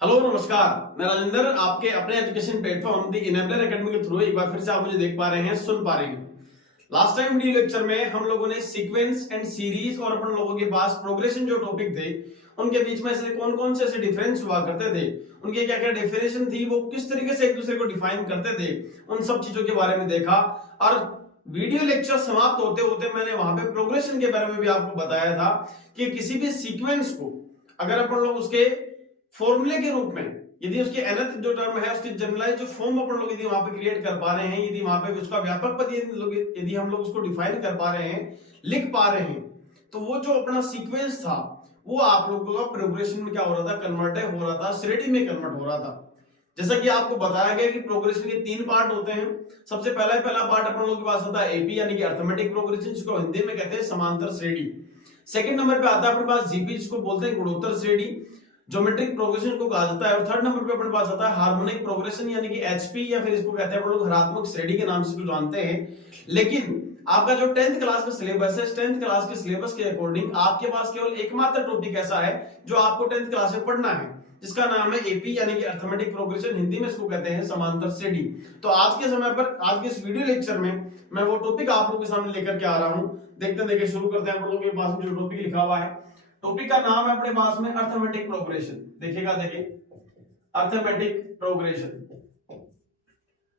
Hello नमस्कार, मैं राजेंद्र आपके अपने education platform the enabler academy के थ्रू एक बार फिर से आप मुझे देख पा रहे हैं, सुन पा रहे हैं। लास्ट टाइम वीडियो लेक्चर में हम लोगों ने सीक्वेंस एंड सीरीज और अपन लोगों के पास प्रोग्रेशन जो टॉपिक थे उनके बीच में से कौन कौन से ऐसे डिफरेंस हुआ करते थे, उनकी क्या क्या डेफिनेशन थी, वो किस तरीके से एक दूसरे को डिफाइन करते थे, उन सब चीजों के बारे में देखा। और वीडियो लेक्चर समाप्त होते होते मैंने वहां पे प्रोग्रेशन के बारे में भी आपको बताया था कि किसी भी सीक्वेंस को अगर अपन लोग उसके फॉर्मूले के रूप में, यदि उसकी nth जो टर्म है उसकी जनरलाइज जो फॉर्म अपन लोग यदि वहां पे क्रिएट कर पा रहे हैं, यदि वहां पे उसका व्यापक पद यदि हम लोग उसको डिफाइन कर पा रहे हैं, लिख पा रहे हैं, तो वो जो अपना सीक्वेंस था वो आप लोगों का प्रोग्रेशन में क्या हो रहा था, कन्वर्ट हो रहा था, श्रेणी में कन्वर्ट हो रहा था। जैसा कि आपको बताया गया कि प्रोग्रेशन के 3 पार्ट होते हैं। सबसे पहला पार्ट अपन लोगों के पास होता है एपी यानी कि अर्थमेटिक प्रोग्रेशन, जिसको हिंदी में कहते हैं समांतर श्रेणी। सेकंड नंबर पे आता है अपने पास जीपी, जिसको बोलते हैं गुणोत्तर श्रेणी, ज्योमेट्रिक प्रोग्रेशन को कहा जाता है। और थर्ड नंबर पे अपने पास आता है हार्मोनिक प्रोग्रेशन यानी कि एचपी, या फिर इसको कहते हैं हम लोग हरात्मक श्रेणी के नाम से भी जानते हैं। लेकिन आपका जो 10th क्लास का सिलेबस है, 10th क्लास के सिलेबस के अकॉर्डिंग आपके पास केवल एकमात्र टॉपिक ऐसा है जो आपको 10th क्लास में पढ़ना है, जिसका नाम है एपी यानी कि अर्थमेटिक प्रोग्रेशन, हिंदी में इसको कहते हैं समांतर श्रेणी। तो आज के समय पर, आज के इस वीडियो लेक्चर में मैं वो टॉपिक आप लोगों के सामने लेकर के आ रहा हूं। देखते शुरू करते हैं। आप लोगों के पास में जो टॉपिक लिखा हुआ है, टॉपिक का नाम है अपने पास में अर्थमेटिक प्रोग्रेशन। देखिएगा, देखिए अर्थमेटिक प्रोग्रेशन,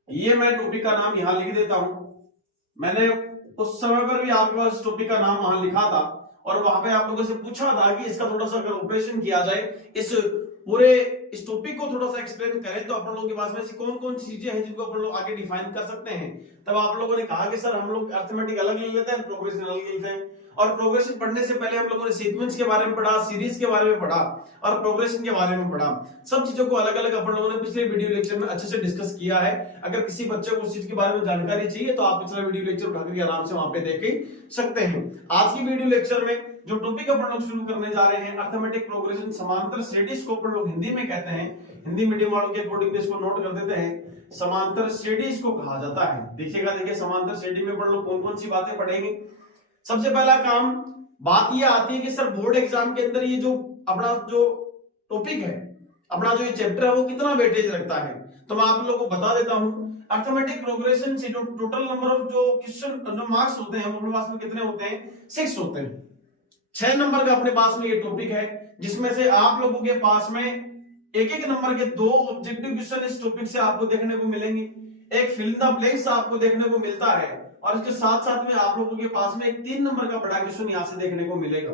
ये मैं टॉपिक का नाम यहां लिख देता हूं। मैंने उस समय पर भी आपके पास टॉपिक का नाम वहां लिखा था और वहां पे आप लोगों से पूछा था कि इसका थोड़ा सा अगर ऑपरेशन किया जाए, इस पूरे इस टॉपिक को थोड़ा सा एक्सप्लेन करें, तो अपन लोगों के पास में ऐसी कौन कौन सी चीजें हैं जिनको अपन लोग आगे डिफाइन कर सकते हैं। तब आप लोगों ने कहा कि सर हम लोग अर्थमेटिक अलग ले लेते हैं, प्रोग्रेशन अलग ले लेते हैं। और प्रोग्रेशन पढ़ने से पहले हम लोगों ने सीक्वेंस के बारे में पढ़ा, सीरीज के बारे में पढ़ा और प्रोग्रेशन के बारे में पढ़ा। सब चीजों को अलग अलग अपन लोगों ने पिछले वीडियो लेक्चर में अच्छे से डिस्कस किया है। अगर किसी बच्चे को उस चीज के बारे में जानकारी चाहिए तो आप पिछला वीडियो लेक्चर उठा करके आराम से वहां पे देख सकते हैं। आज की वीडियो लेक्चर में जो टॉपिक अपन लोग शुरू करने जा रहे हैं, अर्थमेटिक प्रोग्रेशन समांतर श्रेणी, को अपन लोग हिंदी में कहते हैं, हिंदी मीडियम वालों के अकॉर्डिंग इसको नोट कर देते हैं, समांतर श्रेणी को कहा जाता है। देखिएगा, देखिए समांतर श्रेणी में अपन लोग कौन कौन सी बातें पढ़ेंगे। सबसे पहला काम, बात यह आती है कि सर बोर्ड एग्जाम के अंदर ये जो अपना जो टॉपिक है, अपना जो ये चैप्टर है, वो कितना वेटेज रखता है। तो मैं आप लोगों को बता देता हूं, अर्थमेटिक प्रोग्रेशन से जो टोटल नंबर ऑफ जो क्वेश्चन जो मार्क्स होते हैं अपने पास में कितने होते हैं, 6 होते हैं। 6 नंबर का अपने पास में ये टॉपिक है, जिसमें से आप लोगों के पास में एक एक नंबर के 2 ऑब्जेक्टिव क्वेश्चन इस टॉपिक से आपको देखने को मिलेंगे। एक फिल इन द ब्लैंक्स आपको देखने को मिलता है और इसके साथ साथ में आप लोगों के पास में एक 3 नंबर का बड़ा क्वेश्चन यहां से देखने को मिलेगा।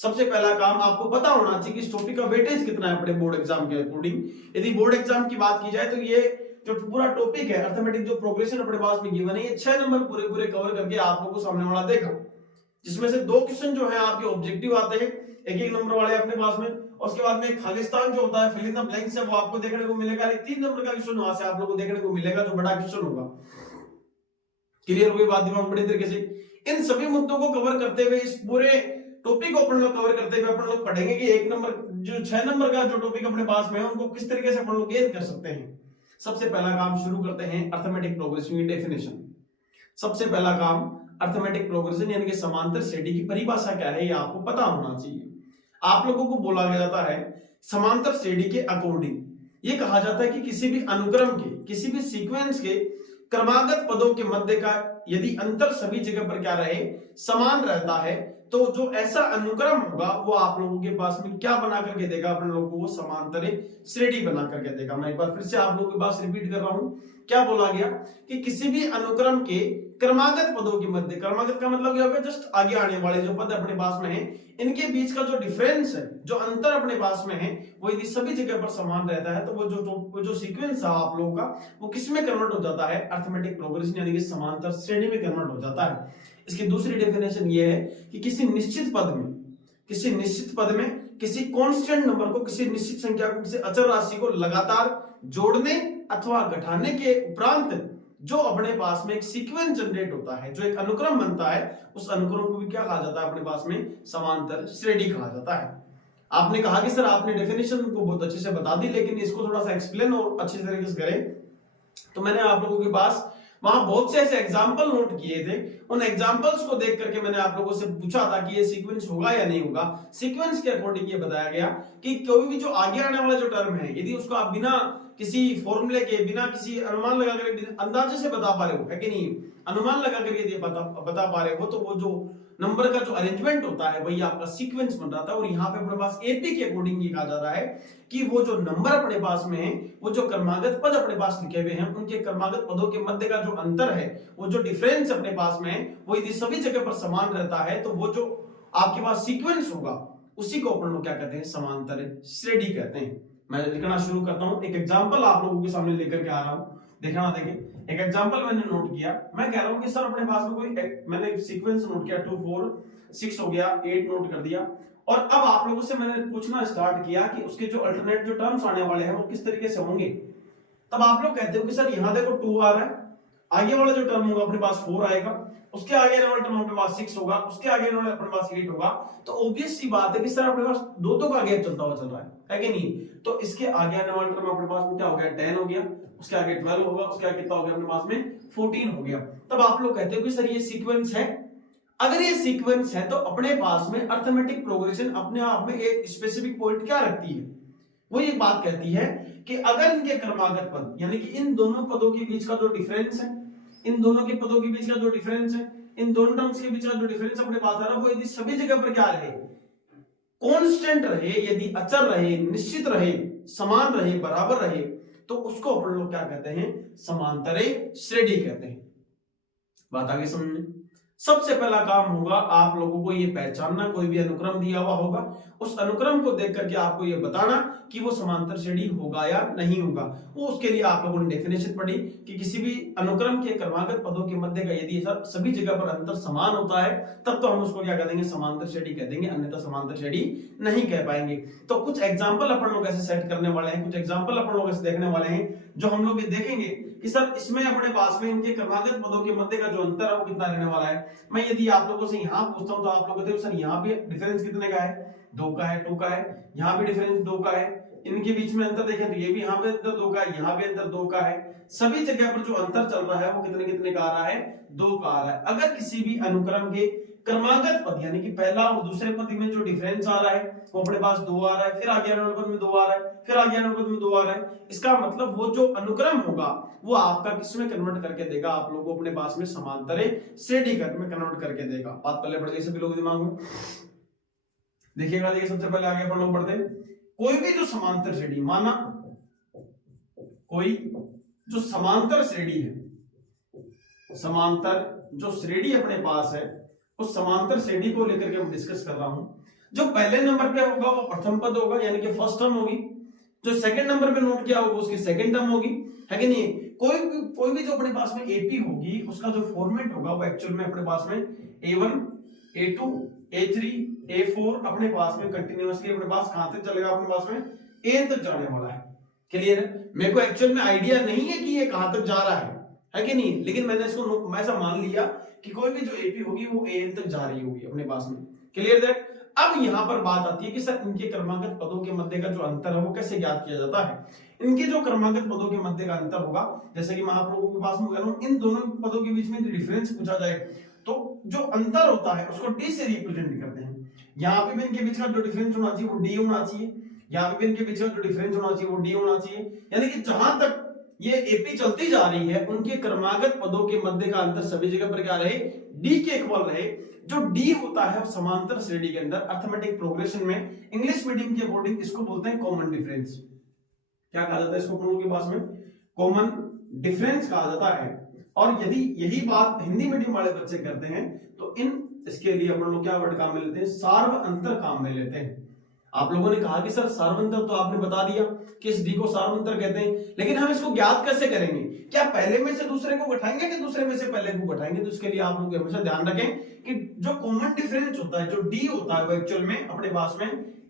सबसे पहला काम आपको पता होना चाहिए कि इस टॉपिक का वेटेज कितना है अपने बोर्ड एग्जाम के अकॉर्डिंग। यदि बोर्ड एग्जाम की बात की जाए तो ये जो पूरा टॉपिक है अर्थमेटिक जो प्रोग्रेशन अपने पास में गिवन है, ये 6 नंबर पूरे पूरे कवर करके आप लोगों को सामने वाला देगा, जिसमें से 2 क्वेश्चन जो है आपके ऑब्जेक्टिव आते हैं, एक एक नंबर वाले अपने पास में, और उसके बाद में एक खालिस्तान जो होता है, फिल इन द ब्लैंक्स है, वो आपको देखने को मिलेगा। 3 नंबर का क्वेश्चन वहां से आप लोगों को देखने को मिलेगा, जो बड़ा क्वेश्चन होगा। क्लियर हो गई बात दिमाग में बड़ी तरीके से। इन सभी मुद्दों को कवर करते हुए, इस पूरे टॉपिक को अपन लोग कवर करते हुए अपन लोग पढ़ेंगे कि 1 नंबर जो 6 नंबर का जो टॉपिक अपने पास में है, उनको किस तरीके से अपन लोग गेन कर सकते हैं। सबसे पहला काम शुरू करते हैं अर्थमेटिक प्रोग्रेशन की डेफिनेशन। सबसे पहला काम, अर्थमेटिक प्रोग्रेशन यानी कि समांतर श्रेणी की परिभाषा क्या है, ये आपको पता होना चाहिए। आप लोगों को बोला जाता है समांतर श्रेणी के अकॉर्डिंग, ये कहा जाता है कि किसी भी अनुक्रम के, किसी भी सीक्वेंस के क्रमागत पदों के मध्य का यदि अंतर सभी जगह पर क्या रहे, समान रहता है, तो जो ऐसा अनुक्रम होगा वो आप लोगों के पास में क्या बना करके देगा, अपन लोगों को वो समांतर श्रेणी बना करके देगा। मैं एक बार फिर से आप लोगों के पास रिपीट कर रहा हूं, क्या बोला गया कि किसी भी अनुक्रम के क्रमागत पदों के मध्य, क्रमागत का मतलब क्या होगा, जस्ट आगे आने वाले जो पद अपने पास में है, इनके बीच का जो डिफरेंस है, जो अंतर अपने पास में है, वो यदि सभी जगह पर समान रहता है, तो वो जो सीक्वेंस है आप लोगों का, वो किस में कन्वर्ट हो जाता है, अर्थमेटिक प्रोग्रेशन यानी कि समांतर श्रेणी में कन्वर्ट हो जाता है। इसकी दूसरी डेफिनेशन ये है कि किसी निश्चित पद में किसी कांस्टेंट नंबर को, किसी निश्चित संख्या को, किसी अचर राशि को लगातार जोड़ने अथवा घटाने के उपरांत जो अपने पास में एक सीक्वेंस जनरेट होता है, जो एक अनुक्रम बनता है, उस अनुक्रम को भी क्या कहा जाता है अपने पास में, समांतर श्रेणी कहा जाता है। आपने कहा कि सर आपने डेफिनेशन को बहुत अच्छे से बता दी, लेकिन इसको थोड़ा सा एक्सप्लेन और अच्छे तरीके से करें। तो मैंने आप लोगों के पास वहां बहुत से ऐसे एग्जाम्पल नोट किए थे, उन एग्जाम्पल्स को देख करके मैंने आप लोगों से पूछा था कि ये सीक्वेंस होगा या नहीं होगा। सीक्वेंस के अकॉर्डिंग ये बताया गया कि कोई भी जो आगे आने वाला जो टर्म है, यदि उसको आप बिना किसी फॉर्मूले के, बिना किसी अनुमान लगा कर अंदाजे से बता पा रहे हो, है कि नहीं, अनुमान लगा कर यदि बता पा रहे हो, तो वो जो नंबर का जो अरेंजमेंट होता है वही आपका सीक्वेंस बन रहा था। और यहाँ पे अपने पास एपी के अकॉर्डिंग ये कहा जा रहा है कि वो जो नंबर अपने पास में है, वो जो क्रमागत पद अपने पास लिखे हुए हैं, उनके क्रमागत पदों के मध्य का जो अंतर है, वो जो डिफरेंस अपने पास में है, वो यदि सभी जगह पर समान रहता है, तो वो जो आपके पास सीक्वेंस होगा उसी को अपन लोग क्या कहते हैं, समांतर श्रेणी कहते हैं। मैं लिखना शुरू करता हूं, एक एग्जांपल आप लोगों के सामने लेकर के आ रहा हूं, देखना। देखिए एक एग्जांपल मैंने नोट किया, मैं कह रहा हूं कि सर अपने पास में कोई मैंने सीक्वेंस नोट किया, 2 4 6 हो गया, 8 नोट कर दिया, और अब आप लोगों से मैंने पूछना स्टार्ट किया कि उसके जो अल्टरनेट जो टर्म्स आने वाले हैं वो किस तरीके से होंगे। तब आप लोग कहते हो कि सर यहां देखो 2 आ रहा है, आगे वाला जो टर्म होगा अपने पास 4 आएगा, उसके आगे आने वाला टर्म अपने पास 6 होगा, उसके आगे आने वाला अपने पास 8 होगा। तो ऑब्वियस सी बात है कि सर अपने पास 2 का गैप चलता हुआ चल रहा है कि नहीं। तो इसके आगे आने वाला टर्म अपने पास में क्या हो गया, 10 हो गया, उसके आगे 12 होगा, उसके आगे कितना हो गया अपने पास में 14 हो गया। तब आप लोग कहते हो कि सर ये सीक्वेंस है। अगर ये सीक्वेंस है तो अपने पास में अरिथमेटिक प्रोग्रेशन अपने आप में एक स्पेसिफिक पॉइंट क्या रखती है, वो ये बात कहती है कि अगर इनके क्रमागत पद, यानी कि इन दोनों पदों के बीच का जो डिफरेंस है, इन दोनों के पदों के बीच का जो डिफरेंस है, इन दोनों टर्म्स के बीच का जो डिफरेंस अपने पास आ रहा है, वो यदि सभी जगह पर क्या रहे, कांस्टेंट रहे, यदि अचर रहे, निश्चित रहे, समान रहे, बराबर रहे, तो उसको अपन लोग क्या कहते हैं, समांतरे श्रेणी कहते हैं। बात आगे समझने। सबसे पहला काम होगा आप लोगों को ये पहचानना, कोई भी अनुक्रम दिया हुआ होगा, उस अनुक्रम को देख करके आपको ये बताना कि वो समांतर श्रेणी होगा या नहीं होगा। वो उसके लिए आप लोगों ने डेफिनेशन पढ़ी कि किसी भी अनुक्रम के क्रमागत पदों के मध्य का यदि सभी जगह पर अंतर समान होता है, तब तो हम उसको क्या कह देंगे, समांतर श्रेणी कह देंगे, अन्यथा समांतर श्रेणी नहीं कह पाएंगे। तो कुछ एग्जाम्पल अपन लोग ऐसे सेट करने वाले हैं, कुछ एग्जाम्पल अपन लोग ऐसे देखने वाले हैं, जो हम लोग ये देखेंगे कि सर इसमें अपने पास में इनके क्रमागत पदों के मध्य का जो अंतर है वो कितना रहने वाला है। मैं यदि आप लोगों से यहाँ पूछता हूं तो आप लोग कहते हो सर यहाँ पे डिफरेंस कितने का है, 2 का है, 2 का है, यहाँ पे डिफरेंस 2 का है, इनके बीच में अंतर देखें तो ये भी यहाँ पे अंतर 2 का है, यहाँ भी अंतर 2 का है। सभी जगह पर जो अंतर चल रहा है वो कितने कितने का आ रहा है, 2 का आ रहा है। अगर किसी भी अनुक्रम के क्रमागत पद यानी कि पहला और दूसरे पद में जो डिफरेंस आ रहा है वो अपने पास 2 आ रहा है, फिर आगे आने वाले पद में 2 आ रहा है, फिर आगे आने वाले पद में 2 आ रहा है, इसका मतलब वो जो अनुक्रम होगा वो आपका किसमें कन्वर्ट करके देगा, आप लोगों को अपने पास में समांतरे श्रेणी में कन्वर्ट करके देगा। बात पहले पढ़ सभी लोग दिमाग में देखिएगा। देखिए सबसे पहले आगे अपन लोग पढ़ते हैं, कोई भी जो समांतर श्रेणी, माना कोई जो समांतर श्रेणी है, समांतर जो श्रेणी अपने पास है उस समांतर श्रेणी को लेकर के मैं डिस्कस कर रहा हूं। जो पहले नंबर पे होगा वो प्रथम पद होगा, यानी कि फर्स्ट टर्म होगी। जो सेकंड नंबर पे नोट किया होगा उसकी सेकंड टर्म होगी, है कि नहीं। कोई भी जो अपने पास में एपी होगी उसका जो फॉर्मेट होगा वो एक्चुअल में अपने पास में A1 A2 A3 A4 अपने पास में कंटिन्यूअसली अपने पास कहां तक चलेगा, अपने पास में A तक जाने वाला है। क्लियर है। मेरे को एक्चुअल में आइडिया नहीं है कि ये कहां तक जा रहा है कि नहीं, लेकिन मैंने इसको ऐसा मान लिया कि कोई भी जो एपी होगी वो एन तक जा रही होगी अपने पास में। Clear that. अब यहां पर बात आती है कि सर इनके क्रमागत पदों के मध्य का जो अंतर है वो कैसे ज्ञात किया जाता है। इनके जो क्रमागत पदों के मध्य का अंतर होगा, जैसे कि मैं आप लोगों के पास में कह रहा हूं, इन दोनों पदों के बीच में डिफरेंस पूछा जाए तो जो अंतर होता है उसको डी से रिप्रेजेंट करते हैं। यहाँ पे भी इनके बीच का जो डिफरेंस होना चाहिए वो डी होना चाहिए, यहाँ पे भी इनके बीच का जो डिफरेंस होना चाहिए वो डी होना चाहिए। यानी कि जहां तक ये एपी चलती जा रही है उनके क्रमागत पदों के मध्य का अंतर सभी जगह पर क्या रहे, डी के इक्वल रहे। जो डी होता है समांतर श्रेणी के अंदर अरिथमेटिक प्रोग्रेशन में इंग्लिश मीडियम के अकॉर्डिंग इसको बोलते हैं कॉमन डिफरेंस। क्या कहा जाता है इसको अपन लोगों के पास में, कॉमन डिफरेंस कहा जाता है। और यदि यही बात हिंदी मीडियम वाले बच्चे करते हैं तो इसके लिए अपन लोग क्या वर्ड काम में लेते हैं, सार्व अंतर काम में लेते हैं। आप लोगों ने कहा कि सर सार्वंतर तो आपने बता दिया कि इस डी को सार्वंतर कहते हैं, लेकिन हम इसको ज्ञात कैसे करेंगे, क्या पहले में से दूसरे को घटाएंगे कि दूसरे में से पहले को घटाएंगे। तो इसके लिए आप लोग हमेशा ध्यान रखें कि जो कॉमन डिफरेंस होता है, जो डी होता है, वो एक्चुअल में अपने पास में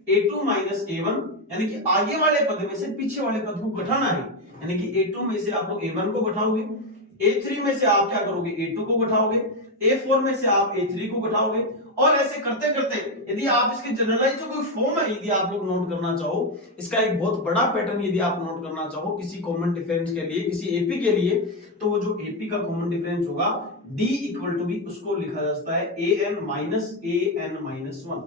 A2 माइनस A1 यानी कि आगे वाले पद में से पीछे वाले पद को घटाना है। यानी कि A2 में से आप लोग A1 को घटाओगे, A3 में से आप क्या करोगे, A2 को घटाओगे, A4 में से आप A3 को घटाओगे और ऐसे करते करते यदि आप इसके जनरलाइज जो कोई फॉर्म है यदि आप लोग नोट करना चाहो, इसका एक बहुत बड़ा पैटर्न यदि आप नोट करना चाहो किसी कॉमन डिफरेंस के लिए, किसी एपी के लिए, तो वो जो एपी का कॉमन डिफरेंस होगा d इक्वल टू बी, उसको लिखा जाता है an माइनस an-1।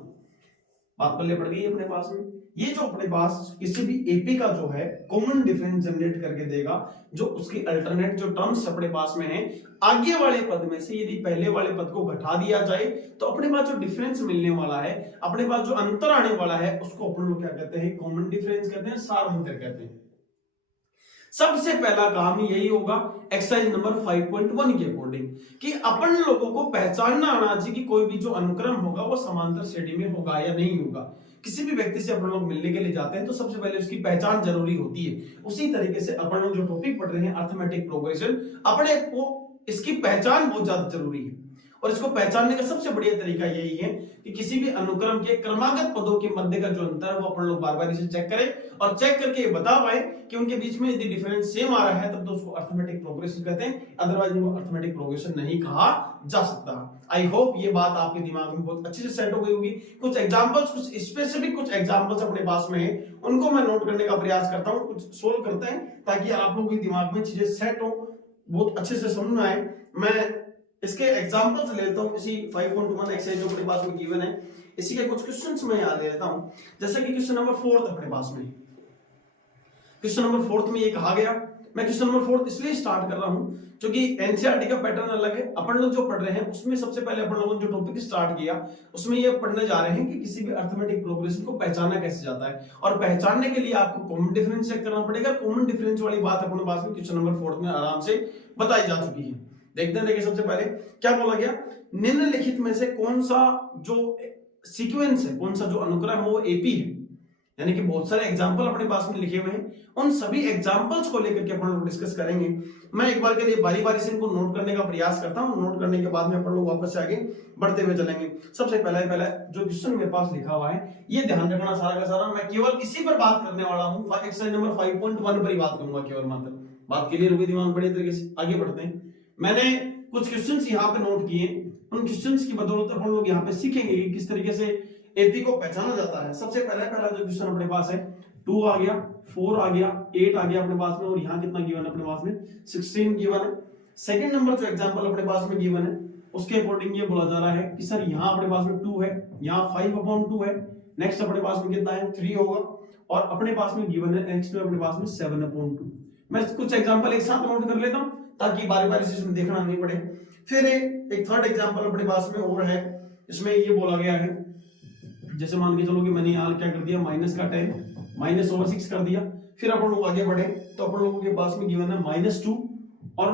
बात पल्ले पड़ गई अपने पास में। ये जो अपने पास किसी भी एपी का जो है कॉमन डिफरेंस जनरेट करके देगा, जो उसकी अल्टरनेट जो टर्म्स अपने पास में है, आगे वाले पद में से यदि पहले वाले पद को घटा दिया जाए तो अपने पास जो डिफरेंस मिलने वाला है, अपने पास जो अंतर आने वाला है, उसको अपन लोग क्या कहते हैं, कॉमन डिफरेंस कहते हैं, सार अंतर कहते हैं। सबसे पहला काम यही होगा एक्सरसाइज नंबर 5.1 के अकॉर्डिंग कि अपन लोगों को पहचानना आना चाहिए कि कोई भी जो अनुक्रम होगा वो समांतर श्रेणी में होगा या नहीं होगा। किसी भी व्यक्ति से अपन लोग मिलने के लिए जाते हैं तो सबसे पहले उसकी पहचान जरूरी होती है। उसी तरीके से अपन लोग जो टॉपिक पढ़ रहे हैं अर्थमेटिक प्रोग्रेशन, अपने को इसकी पहचान बहुत ज्यादा जरूरी है। और इसको पहचानने का सबसे बढ़िया तरीका यही है कि किसी भी अनुक्रम के क्रमागत पदों के मध्य का जो अंतर है वो अपन लोग बार बार इसे चेक करें और चेक करके ये बता पाए कि उनके बीच में यदि डिफरेंस सेम आ रहा है तब तो उसको अर्थमेटिक प्रोग्रेशन कहते हैं, अदरवाइज उनको अर्थमेटिक प्रोग्रेशन नहीं कहा जा सकता। आई होप ये बात आपके दिमाग में बहुत अच्छे से सेट हो गई होगी। कुछ एग्जांपल्स, कुछ स्पेसिफिक कुछ एग्जांपल्स अपने पास में है, उनको मैं नोट करने का प्रयास करता हूं, कुछ सोल्व करते हैं ताकि आप लोगों के दिमाग में चीजें सेट हो, बहुत अच्छे से समझ में आए। मैं इसके एग्जांपल्स ले लेता हूं, इसी 5.1 एक्सरसाइज जो अपने पास में गिवन है, इसी के कुछ क्वेश्चंस मैं यहां ले लेता हूं। जैसे कि क्वेश्चन नंबर 4 अपने पास में, क्वेश्चन नंबर 4 में ये कहा गया, मैं क्वेश्चन नंबर 4 इसलिए स्टार्ट कर रहा हूं क्योंकि एनसीईआरटी का पैटर्न अलग है। अपन लोग जो पढ़ रहे हैं उसमें सबसे पहले अपन लोगों ने जो टॉपिक स्टार्ट किया उसमें ये पढ़ने जा रहे हैं कि किसी भी अर्थमेटिक प्रोग्रेशन को पहचाना कैसे जाता है, और पहचानने के लिए आपको कॉमन डिफरेंस चेक करना पड़ेगा। कॉमन डिफरेंस वाली बात अपने पास में क्वेश्चन नंबर 4 में आराम से बताई जा चुकी है। देखते हैं, देखिए सबसे पहले क्या बोला गया, निम्नलिखित में से कौन सा जो सीक्वेंस है, कौन सा जो अनुक्रम है वो एपी है। यानी कि बहुत सारे एग्जांपल अपने पास में लिखे हुए हैं, उन सभी एग्जांपल्स को लेकर के अपन लोग डिस्कस करेंगे। मैं एक बार के लिए बारी बारी से इनको नोट करने का प्रयास करता हूं, नोट करने के बाद में अपन लोग वापस से आगे बढ़ते हुए चलेंगे। सबसे पहला जो क्वेश्चन मेरे पास लिखा हुआ है ये ध्यान रखना सारा का सारा, मैं केवल इसी पर बात करने वाला हूं, एक्सरसाइज नंबर 5.1 पर ही बात करूंगा केवल, मात्र बात क्लियर होगी दिमाग बढ़िया तरीके से। आगे बढ़ते हैं। मैंने कुछ क्वेश्चंस यहाँ पे नोट किए, उन क्वेश्चंस की बदौलत अपन लोग यहाँ पे सीखेंगे कि किस तरीके से एपी को पहचाना जाता है। सबसे पहला जो क्वेश्चन अपने पास है 2 आ गया, 4 आ गया, 8 आ गया अपने पास में, और यहाँ कितना गिवन है अपने पास में 16 गिवन है। सेकंड नंबर जो एग्जांपल अपने पास में गिवन है उसके अकॉर्डिंग ये बोला जा रहा है कि सर यहाँ अपने पास में 2 है, यहाँ 5/2 है, नेक्स्ट अपने पास में कितना है 3 होगा, और अपने पास में गिवन है नेक्स्ट में अपने पास में 7/2। मैं कुछ एग्जांपल एक साथ नोट कर लेता हूं ताकि बारी बारी से इसमें देखना नहीं पड़े। फिर एक थर्ड एग्जांपल अपने पास में और है, इसमें ये बोला गया है, जैसे मान के चलो कि मैंने यहाँ क्या कर दिया, माइनस का 10 -/6 कर दिया। फिर अपन लोग आगे बढ़े तो अपन लोगों के पास में गिवन है -2 और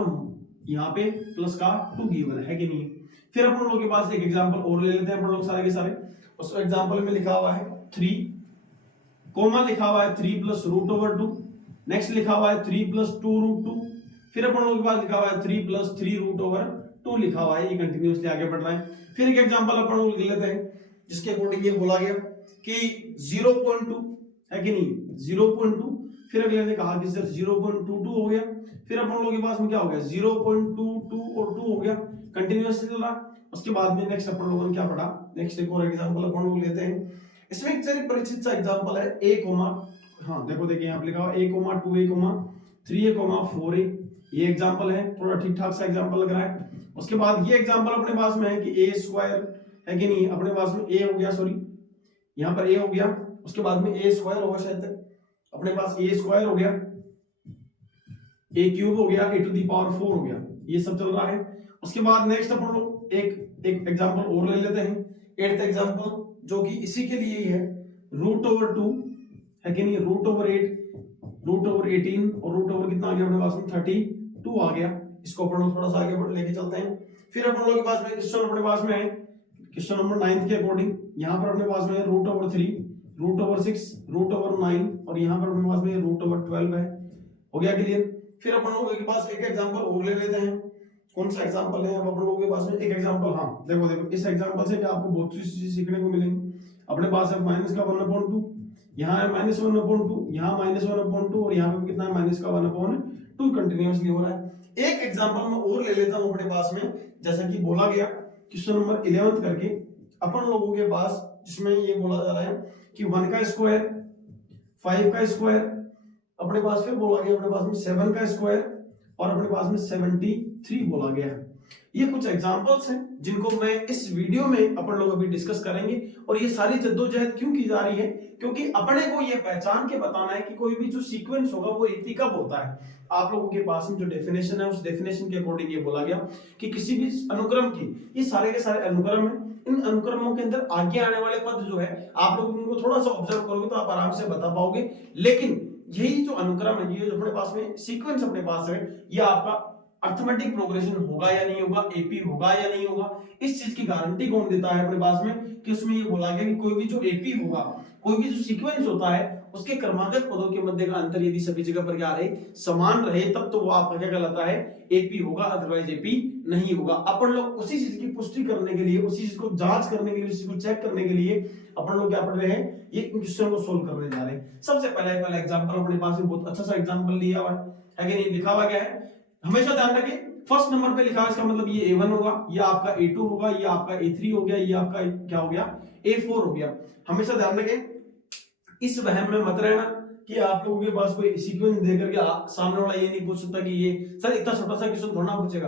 यहाँ पे प्लस का 2 गिवन है कि नहीं। फिर अपन लोगों के पास एक एग्जांपल और ले लेते हैं अपन लोग सारे के सारे। उस एग्जांपल में लिखा हुआ है 3, कोमा लिखा हुआ है 3 + √2, नेक्स्ट लिखा हुआ है 3 + 2√2, फिर अपन लोगों के पास लिखा हुआ है 3 + 3√2 लिखा हुआ है। ये कंटिन्यूअसली आगे बढ़ रहा है। फिर एक एग्जांपल अपन लोग ले लेते हैं जिसके अकॉर्डिंग ये बोला गया कि 0.2 है कि नहीं, 0.2। फिर अगले ने कहा कि सर 0.22 हो गया। फिर अपन लोगों के पास में क्या हो गया 0.22 और 2 हो गया, कंटिन्यूअसली चल रहा। उसके बाद में नेक्स्ट अपन लोगों ने क्या पढ़ा, नेक्स्ट एक और एग्जांपल अपन लोग लेते हैं। इसमें एक जरूर परिचित सा एग्जांपल है देखिए यहाँ पे लिखा हुआ a, 2a, 3a, 4a। ये एग्जांपल है, थोड़ा ठीक ठाक सा एग्जांपल लग रहा है। उसके बाद ये एग्जांपल अपने पास में है कि a² है कि नहीं, अपने पास में a हो गया, सॉरी यहाँ पर a हो गया, उसके बाद में a² होगा शायद तक, अपने पास a² हो गया, a³ हो गया, a⁴ हो गया, ये सब चल रहा है। उसके बाद नेक्स्ट अपन लोग एक एग्जांपल और ले लेते हैं, 8th एग्जांपल, जो कि इसी के लिए ही है, √2 है कि नहीं, √8, √18 और √, कितना आ गया अपने पास में 32 आ गया। इसको अपन लोग थोड़ा सा आगे लेके चलते हैं। फिर अपन लोगों के पास में क्वेश्चन अपने पास में है, क्वेश्चन नंबर 9 के अकॉर्डिंग यहाँ पर अपने पास में √3, √6, √9 और यहाँ पर अपने पास में √12 है। हो गया क्लियर। फिर अपन लोगों के पास एक एग्जांपल और ले लेते हैं। कौन सा एग्जांपल है अब अपन लोगों के पास में, एक एग्जांपल, हाँ देखो इस एग्जांपल से क्या आपको बहुत सी चीजें सीखने को मिलेंगी। अपने पास है -1/2, यहाँ है -1/2, यहाँ -1/2 और यहाँ पे कितना है -1/2 कंटिन्यूअसली हो रहा है। एक एग्जांपल मैं और ले लेता हूँ अपने पास में, जैसा कि बोला गया क्वेश्चन नंबर 11 करके, अपन लोगों के पास जिसमें ये बोला जा रहा है कि 1 का स्क्वायर, 5 का स्क्वायर, अपने पास फिर बोला गया अपने पास में 7 का स्क्वायर और अपने पास में 73 बोला गया है। ये कुछ एग्जांपल्स हैं जिनको मैं इस वीडियो में अपन लोग अभी डिस्कस करेंगे। और ये सारी जद्दोजहद क्यों की जा रही है, क्योंकि अपने को ये पहचान के बताना है कि कोई भी जो सीक्वेंस होगा वो एपी कब होता है। आप लोगों के पास में जो डेफिनेशन है उस डेफिनेशन के अकॉर्डिंग ये बोला गया कि किसी भी अनुक्रम की, ये सारे के सारे अनुक्रम है, इन अनुक्रमों के अंदर आगे आने वाले पद जो है आप लोग उनको थोड़ा सा ऑब्जर्व करोगे तो आप आराम से बता पाओगे। लेकिन यही जो अनुक्रम है, ये जो अपने पास में सीक्वेंस अपने पास है, ये आपका अर्थमेटिक प्रोग्रेशन होगा या नहीं होगा, एपी होगा या नहीं होगा, इस चीज की गारंटी कौन देता है अपने पास में कि उसमें ये बोला गया कि कोई भी जो एपी होगा, कोई भी जो सीक्वेंस होता है उसके क्रमागत पदों के मध्य का अंतर यदि सभी जगह पर क्या रहे, समान रहे, तब तो वो आपका क्या कहलाता है, एपी होगा, अदरवाइज एपी नहीं होगा। अपन लोग उसी चीज की पुष्टि करने के लिए, उसी चीज को जांच करने के लिए, उसी चीज को चेक करने के लिए अपन लोग क्या पढ़ रहे हैं, ये क्वेश्चन को सोल्व करने जा रहे हैं। सबसे पहला एग्जांपल अपने पास में बहुत अच्छा सा एग्जांपल लिया हुआ है कि नहीं, लिखा हुआ क्या है, हमेशा ध्यान रखें फर्स्ट नंबर पे लिखा है, इसका मतलब ये A1 होगा, ये आपका A2 होगा, ये आपका A3 हो गया, ये आपका क्या हो गया, A4 हो गया। हमेशा ध्यान रखें, इस वहम में मत रहना कि आप लोगों के पास कोई सीक्वेंस देकर के सामने वाला ये नहीं पूछ सकता कि ये सर इतना छोटा सा क्वेश्चन थोड़ा पूछेगा।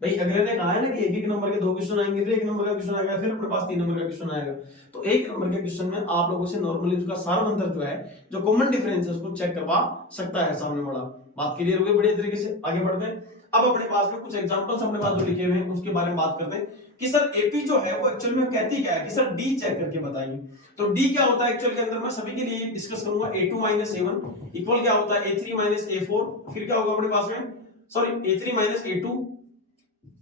भाई अगले ने कहा है ना कि एक नंबर के 2 क्वेश्चन आएंगे, फिर 1 नंबर का क्वेश्चन आएगा, फिर अपने पास 3 नंबर का क्वेश्चन आएगा। तो 1 नंबर के क्वेश्चन में आप लोगों से नॉर्मली उसका सार अंतर जो है, जो कॉमन डिफरेंस है, उसको चेक करवा सकता है सामने वाला। बात क्लियर हो गई, बढ़िया तरीके से आगे बढ़ते हैं। अब अपने पास में कुछ एग्जांपल्स अपने पास जो लिखे हुए हैं उसके बारे में बात करते हैं कि सर एपी जो है वो एक्चुअल में कहती क्या है, कि सर डी चेक करके बताइए। तो डी क्या होता है एक्चुअल के अंदर, मैं सभी के लिए डिस्कस करूंगा। A2 - A1 इक्वल क्या होता है, A3 - A4, फिर क्या होगा अपने पास में, sorry A3 - A2,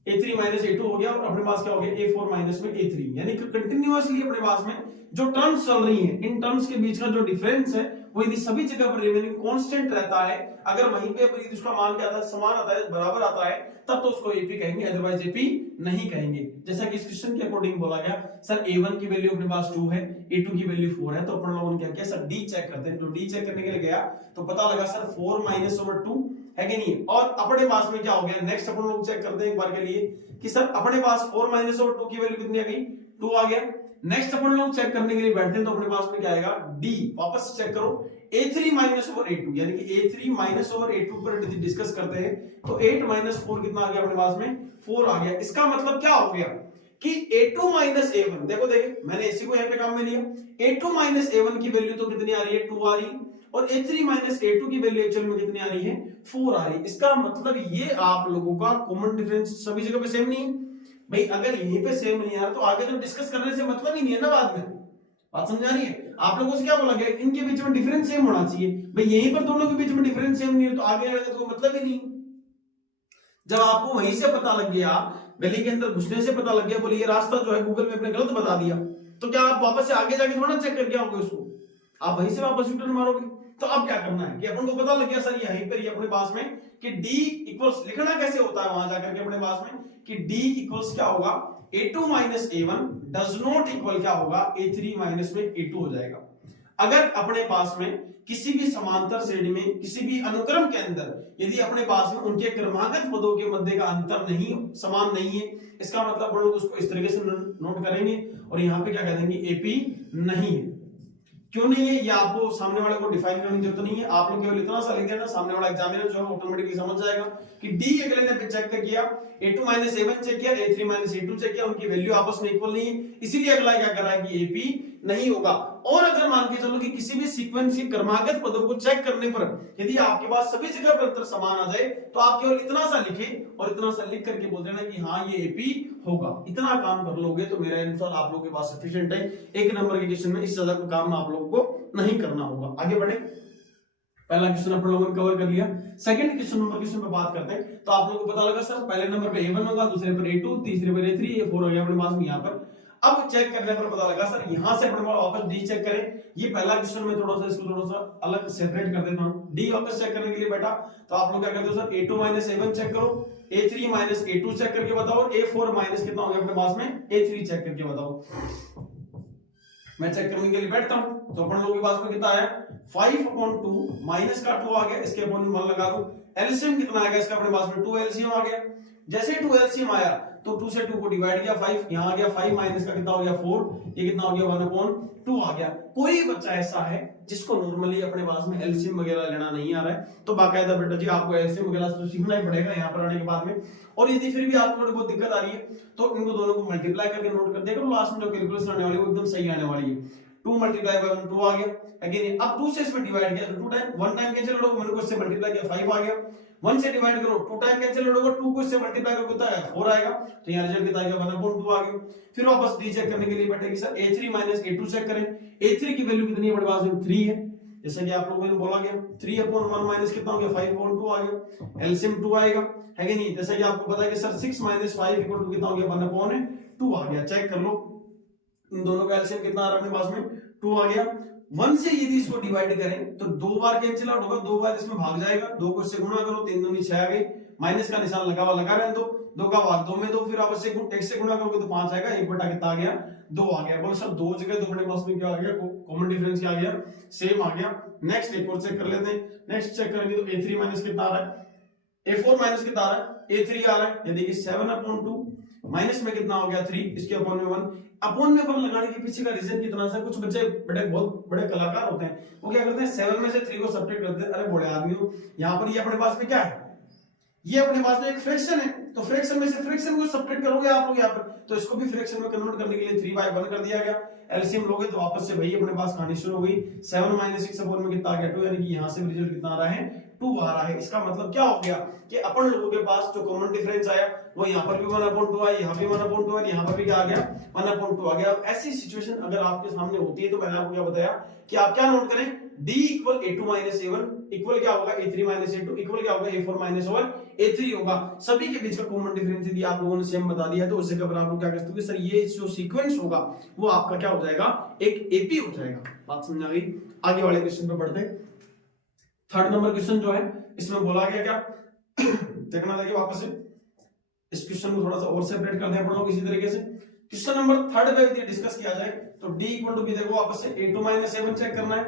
A3 - A2 हो गया, और अपने पास क्या हो गया, A4 - में A3, यानी कि कंटिन्यूअसली अपने पास में जो टर्म्स चल रही हैं, इन टर्म्स के बीच का जो डिफरेंस है वो यदि सभी जगह पर रिमेनिंग कांस्टेंट रहता है, अगर वहीं पे यदि उसका मान क्या आता है, समान आता है, बराबर आता है, तब तो उसको एपी कहेंगे, अदरवाइज एपी नहीं कहेंगे। जैसा कि इस क्वेश्चन के अकॉर्डिंग बोला गया, सर A1 की वैल्यू अपने पास 2 है, A2 की वैल्यू 4 है, तो अपन लोगों ने क्या किया, सर डी चेक करते हैं। तो डी चेक करने के लिए गया तो पता लगा सर 4 - 2 है कि नहीं। और अपने पास में क्या हो गया, नेक्स्ट अपन लोग चेक करते हैं एक बार के लिए कि सर अपने पास 4 - 2 की वैल्यू कितनी आ गई, 2 आ गया। नेक्स्ट अपन लोग चेक करने के लिए बैठते हैं तो अपने पास में क्या आएगा, डी। वापस चेक करो, A3 - A2, यानी कि A3 - A2 पर यदि डिस्कस करते हैं तो 8 - 4 कितना आ गया अपने पास में, 4 आ गया। इसका मतलब क्या हो गया कि A2 - A1, देखो मैंने इसी को यहाँ पे काम में लिया, A2 - A1 की वैल्यू तो कितनी आ रही है, 2 आ रही है, और A3 - A2 की वैल्यू एक्चुअल में कितनी आ रही है, 4 आ रही है। इसका मतलब ये आप लोगों का कॉमन डिफरेंस सभी जगह पे सेम नहीं है। भाई अगर यहीं पे सेम नहीं है तो आगे तो डिस्कस करने से मतलब ही नहीं है ना, बाद में बात समझ आ रही है। आप लोगों से क्या बोला गया, इनके बीच में डिफरेंस सेम होना चाहिए। भाई यहीं पर दोनों के बीच में डिफरेंस सेम नहीं है तो आगे आने का तो मतलब ही नहीं। जब आपको वहीं से पता लग गया, गली के अंदर घुसने से पता लग गया, बोले ये रास्ता जो है गूगल मैप ने गलत बता दिया, तो क्या आप वापस से आगे जाके थोड़ा चेक करके आओगे उसको, आप वहीं से वापस रिटर्न मारोगे। तो अब क्या करना है कि अपन को पता लग गया सर यहीं पर ये अपने पास में कि d इक्वल्स लिखना कैसे होता है वहां जाकर के अपने पास में कि d इक्वल्स क्या होगा, A2 - A1 does not equal क्या होगा, A3 - में A2 हो जाएगा। अगर अपने पास में किसी भी समांतर श्रेणी में किसी भी अनुक्रम के अंदर यदि अपने पास में उनके क्रमागत पदों के मध्य का अंतर नहीं समान नहीं है, इसका मतलब हम लोग उसको इस तरीके से नोट करेंगे और यहाँ पे क्या कह देंगे, एपी नहीं है। क्यों नहीं है ये आपको सामने वाले को डिफाइन करने की जरूरत नहीं है, आप लोग केवल इतना सा लिख देना, सामने वाला एग्जामिनर जो है ऑटोमेटिकली समझ जाएगा कि डी अगले ने पे चेक किया, A2 - A1 चेक किया, A3 - A2 चेक किया, उनकी वैल्यू आपस में इक्वल नहीं है, इसीलिए अगला क्या कर रहा है कि एपी नहीं होगा। और अगर मान के चलो कि किसी भी सीक्वेंस के क्रमागत पदों को चेक करने पर यदि आपके पास सभी जगह पर अंतर समान आ जाए तो आप केवल इतना सा लिखें और इतना सा लिख करके बोल देना कि हाँ ये एपी होगा। इतना काम कर लोगे तो मेरे अनुसार आप लोगों के पास सफिशिएंट है। 1 नंबर के क्वेश्चन में इस ज्यादा का काम आप लोगों को नहीं करना होगा। आगे बढ़े, पहला क्वेश्चन अपन लोगों ने कवर कर लिया। सेकंड क्वेश्चन पे बात करते हैं तो आप लोगों को पता लगा सर पहले नंबर पे A1 होगा, दूसरे पर A2, तीसरे पर A3, A4 हो गया अपने पास में यहाँ पर। अब चेक करने पर पता लगा सर यहां से अपने वापस डी चेक करें। ये पहला क्वेश्चन में थोड़ा सा इसको थोड़ा सा अलग सेपरेट कर देता हूं। डी वापस चेक करने के लिए बैठा तो आप लोग क्या करते हो सर A2 - A1 चेक करो, A3 - A2 चेक करके बताओ, और A4 माइनस कितना हो गया अपने पास में, A3 चेक करके बताओ। मैं चेक करने के लिए बैठता हूं तो अपन लोगों के पास में कितना आया, 5/2 माइनस का 2 आ गया, इसके अपोजिट 1 लगा दो। एलसीएम कितना आ गया इसका अपने पास में, 2 एलसीएम आ गया। जैसे 2 एलसीएम आया तो 2 से 2 को डिवाइड किया 5, यहाँ आ गया 5 माइनस का कितना हो गया 4, ये कितना हो गया 1/2 आ गया। कोई बच्चा ऐसा है जिसको नॉर्मली अपने पास में एलसीएम वगैरह लेना नहीं आ रहा है, तो बाकायदा बेटा जी आपको एलसीएम वगैरह तो सीखना ही पड़ेगा यहाँ पर आने के बाद में। और यदि फिर भी आपको थोड़ी बहुत दिक्कत आ रही है तो इनको दोनों को मल्टीप्लाई करके नोट कर देगा, लास्ट में जो कैलकुलेशन आने वाली है वो एकदम सही आने वाली है। 2 मल्टीप्लाई बाय 2 आ गया, अगेन अब 2 से इसमें डिवाइड किया तो 2 टाइम, 1 टाइम कैंसिल करो, 1 को इससे मल्टीप्लाई किया 5 आ गया, 1 से डिवाइड करो 2 टाइम कैंसिल करोगे, 2 को इससे मल्टीप्लाई करोगे कितना आएगा 4 आएगा, तो यहां रिजल्ट कितना आएगा 1/2 आ गया। फिर वापस डी चेक करने के लिए बैठेगी सर a3 a2 चेक करें, a3 की वैल्यू कितनी है बड़े पास में 3 है, जैसा कि आप लोगों ने बोला गया 3/1 माइनस कितना हो गया 5/2 आ गया, एलसीएम 2 आएगा है कि नहीं, जैसा कि आपको पता है कि सर 6 - 5 कितना हो गया 1/2 आ गया, चेक कर लो इन दोनों का एलसीएम कितना आ रहा है अपने पास में 2 आ गया। 1 से यदि इसको डिवाइड करें तो 2 बार कैंसिल आउट होगा, 2 बार इसमें भाग जाएगा, 2 को इससे गुणा करो 3 दूनी 6 आ गई, माइनस का निशान लगा हुआ लगा रहने दो, 2 का भाग 2 में 2, फिर आप इससे 1 से गुणा करोगे तो 5 आएगा, 1 बटा कितना आ गया 2 आ गया। बोलो सर 2 जगह 2 अपने पास में क्या आ गया कॉमन डिफरेंस क्या आ गया सेम आ गया। नेक्स्ट एक और चेक कर लेते हैं, नेक्स्ट चेक करेंगे तो a3 माइनस कितना आ रहा है, a4 माइनस कितना आ रहा है a3 आ रहा है, ये देखिए 7/2 माइनस में कितना हो गया 3, इसके अपॉन में 1, अपॉन में 1 लगाने के पीछे का रीजन कितना सा, कुछ बच्चे बड़े बहुत बड़े कलाकार होते हैं, वो क्या करते हैं 7 में से 3 को सब्ट्रैक्ट करते हैं, अरे बड़े आदमी हो, यहाँ पर ये अपने पास में क्या है, ये अपने पास में एक फ्रैक्शन है, तो फ्रैक्शन में से फ्रैक्शन को सब्ट्रैक्ट करोगे आप लोग यहाँ पर, तो इसको भी फ्रैक्शन में कन्वर्ट करने के लिए 3/1 कर दिया गया, एलसीएम लोगे तो वापस से वही अपने पास कहानी शुरू हो गई, 7 - 6 अपॉन में कितना आ गया 2, यानी कि यहाँ से रिजल्ट कितना आ रहा है 2 आ रहा है। इसका मतलब क्या हो गया कि अपन लोगों के पास जो कॉमन डिफरेंस आया वो यहाँ पर भी 1/2 आया, यहाँ भी 1/2 है, यहाँ पर भी क्या आ गया 1/2 आ गया। अब ऐसी सिचुएशन अगर आपके सामने होती है तो मैंने आपको क्या बताया कि आप क्या नोट करें, d equal a2 - a1 equal क्या होगा a3 - a2 इक्वल क्या होगा a4 - a3 होगा। सभी के बीच का कॉमन डिफरेंस यदि आप लोगों ने सेम बता दिया तो उस जगह पर आप लोग क्या कर सकते हो सर ये जो सीक्वेंस होगा वो आपका क्या हो जाएगा एक एपी हो जाएगा। बात समझ आ गई? आगे वाले क्वेश्चन पे बढ़ते हैं। थर्ड नंबर क्वेश्चन जो है इसमें बोला गया क्या देखना था कि वापस से इस क्वेश्चन को थोड़ा सा और सेपरेट कर दें अपन लोग इसी तरीके से। क्वेश्चन नंबर थर्ड पे यदि डिस्कस किया जाए तो d इक्वल टू b देखो वापस से a2 - a1 चेक करना है,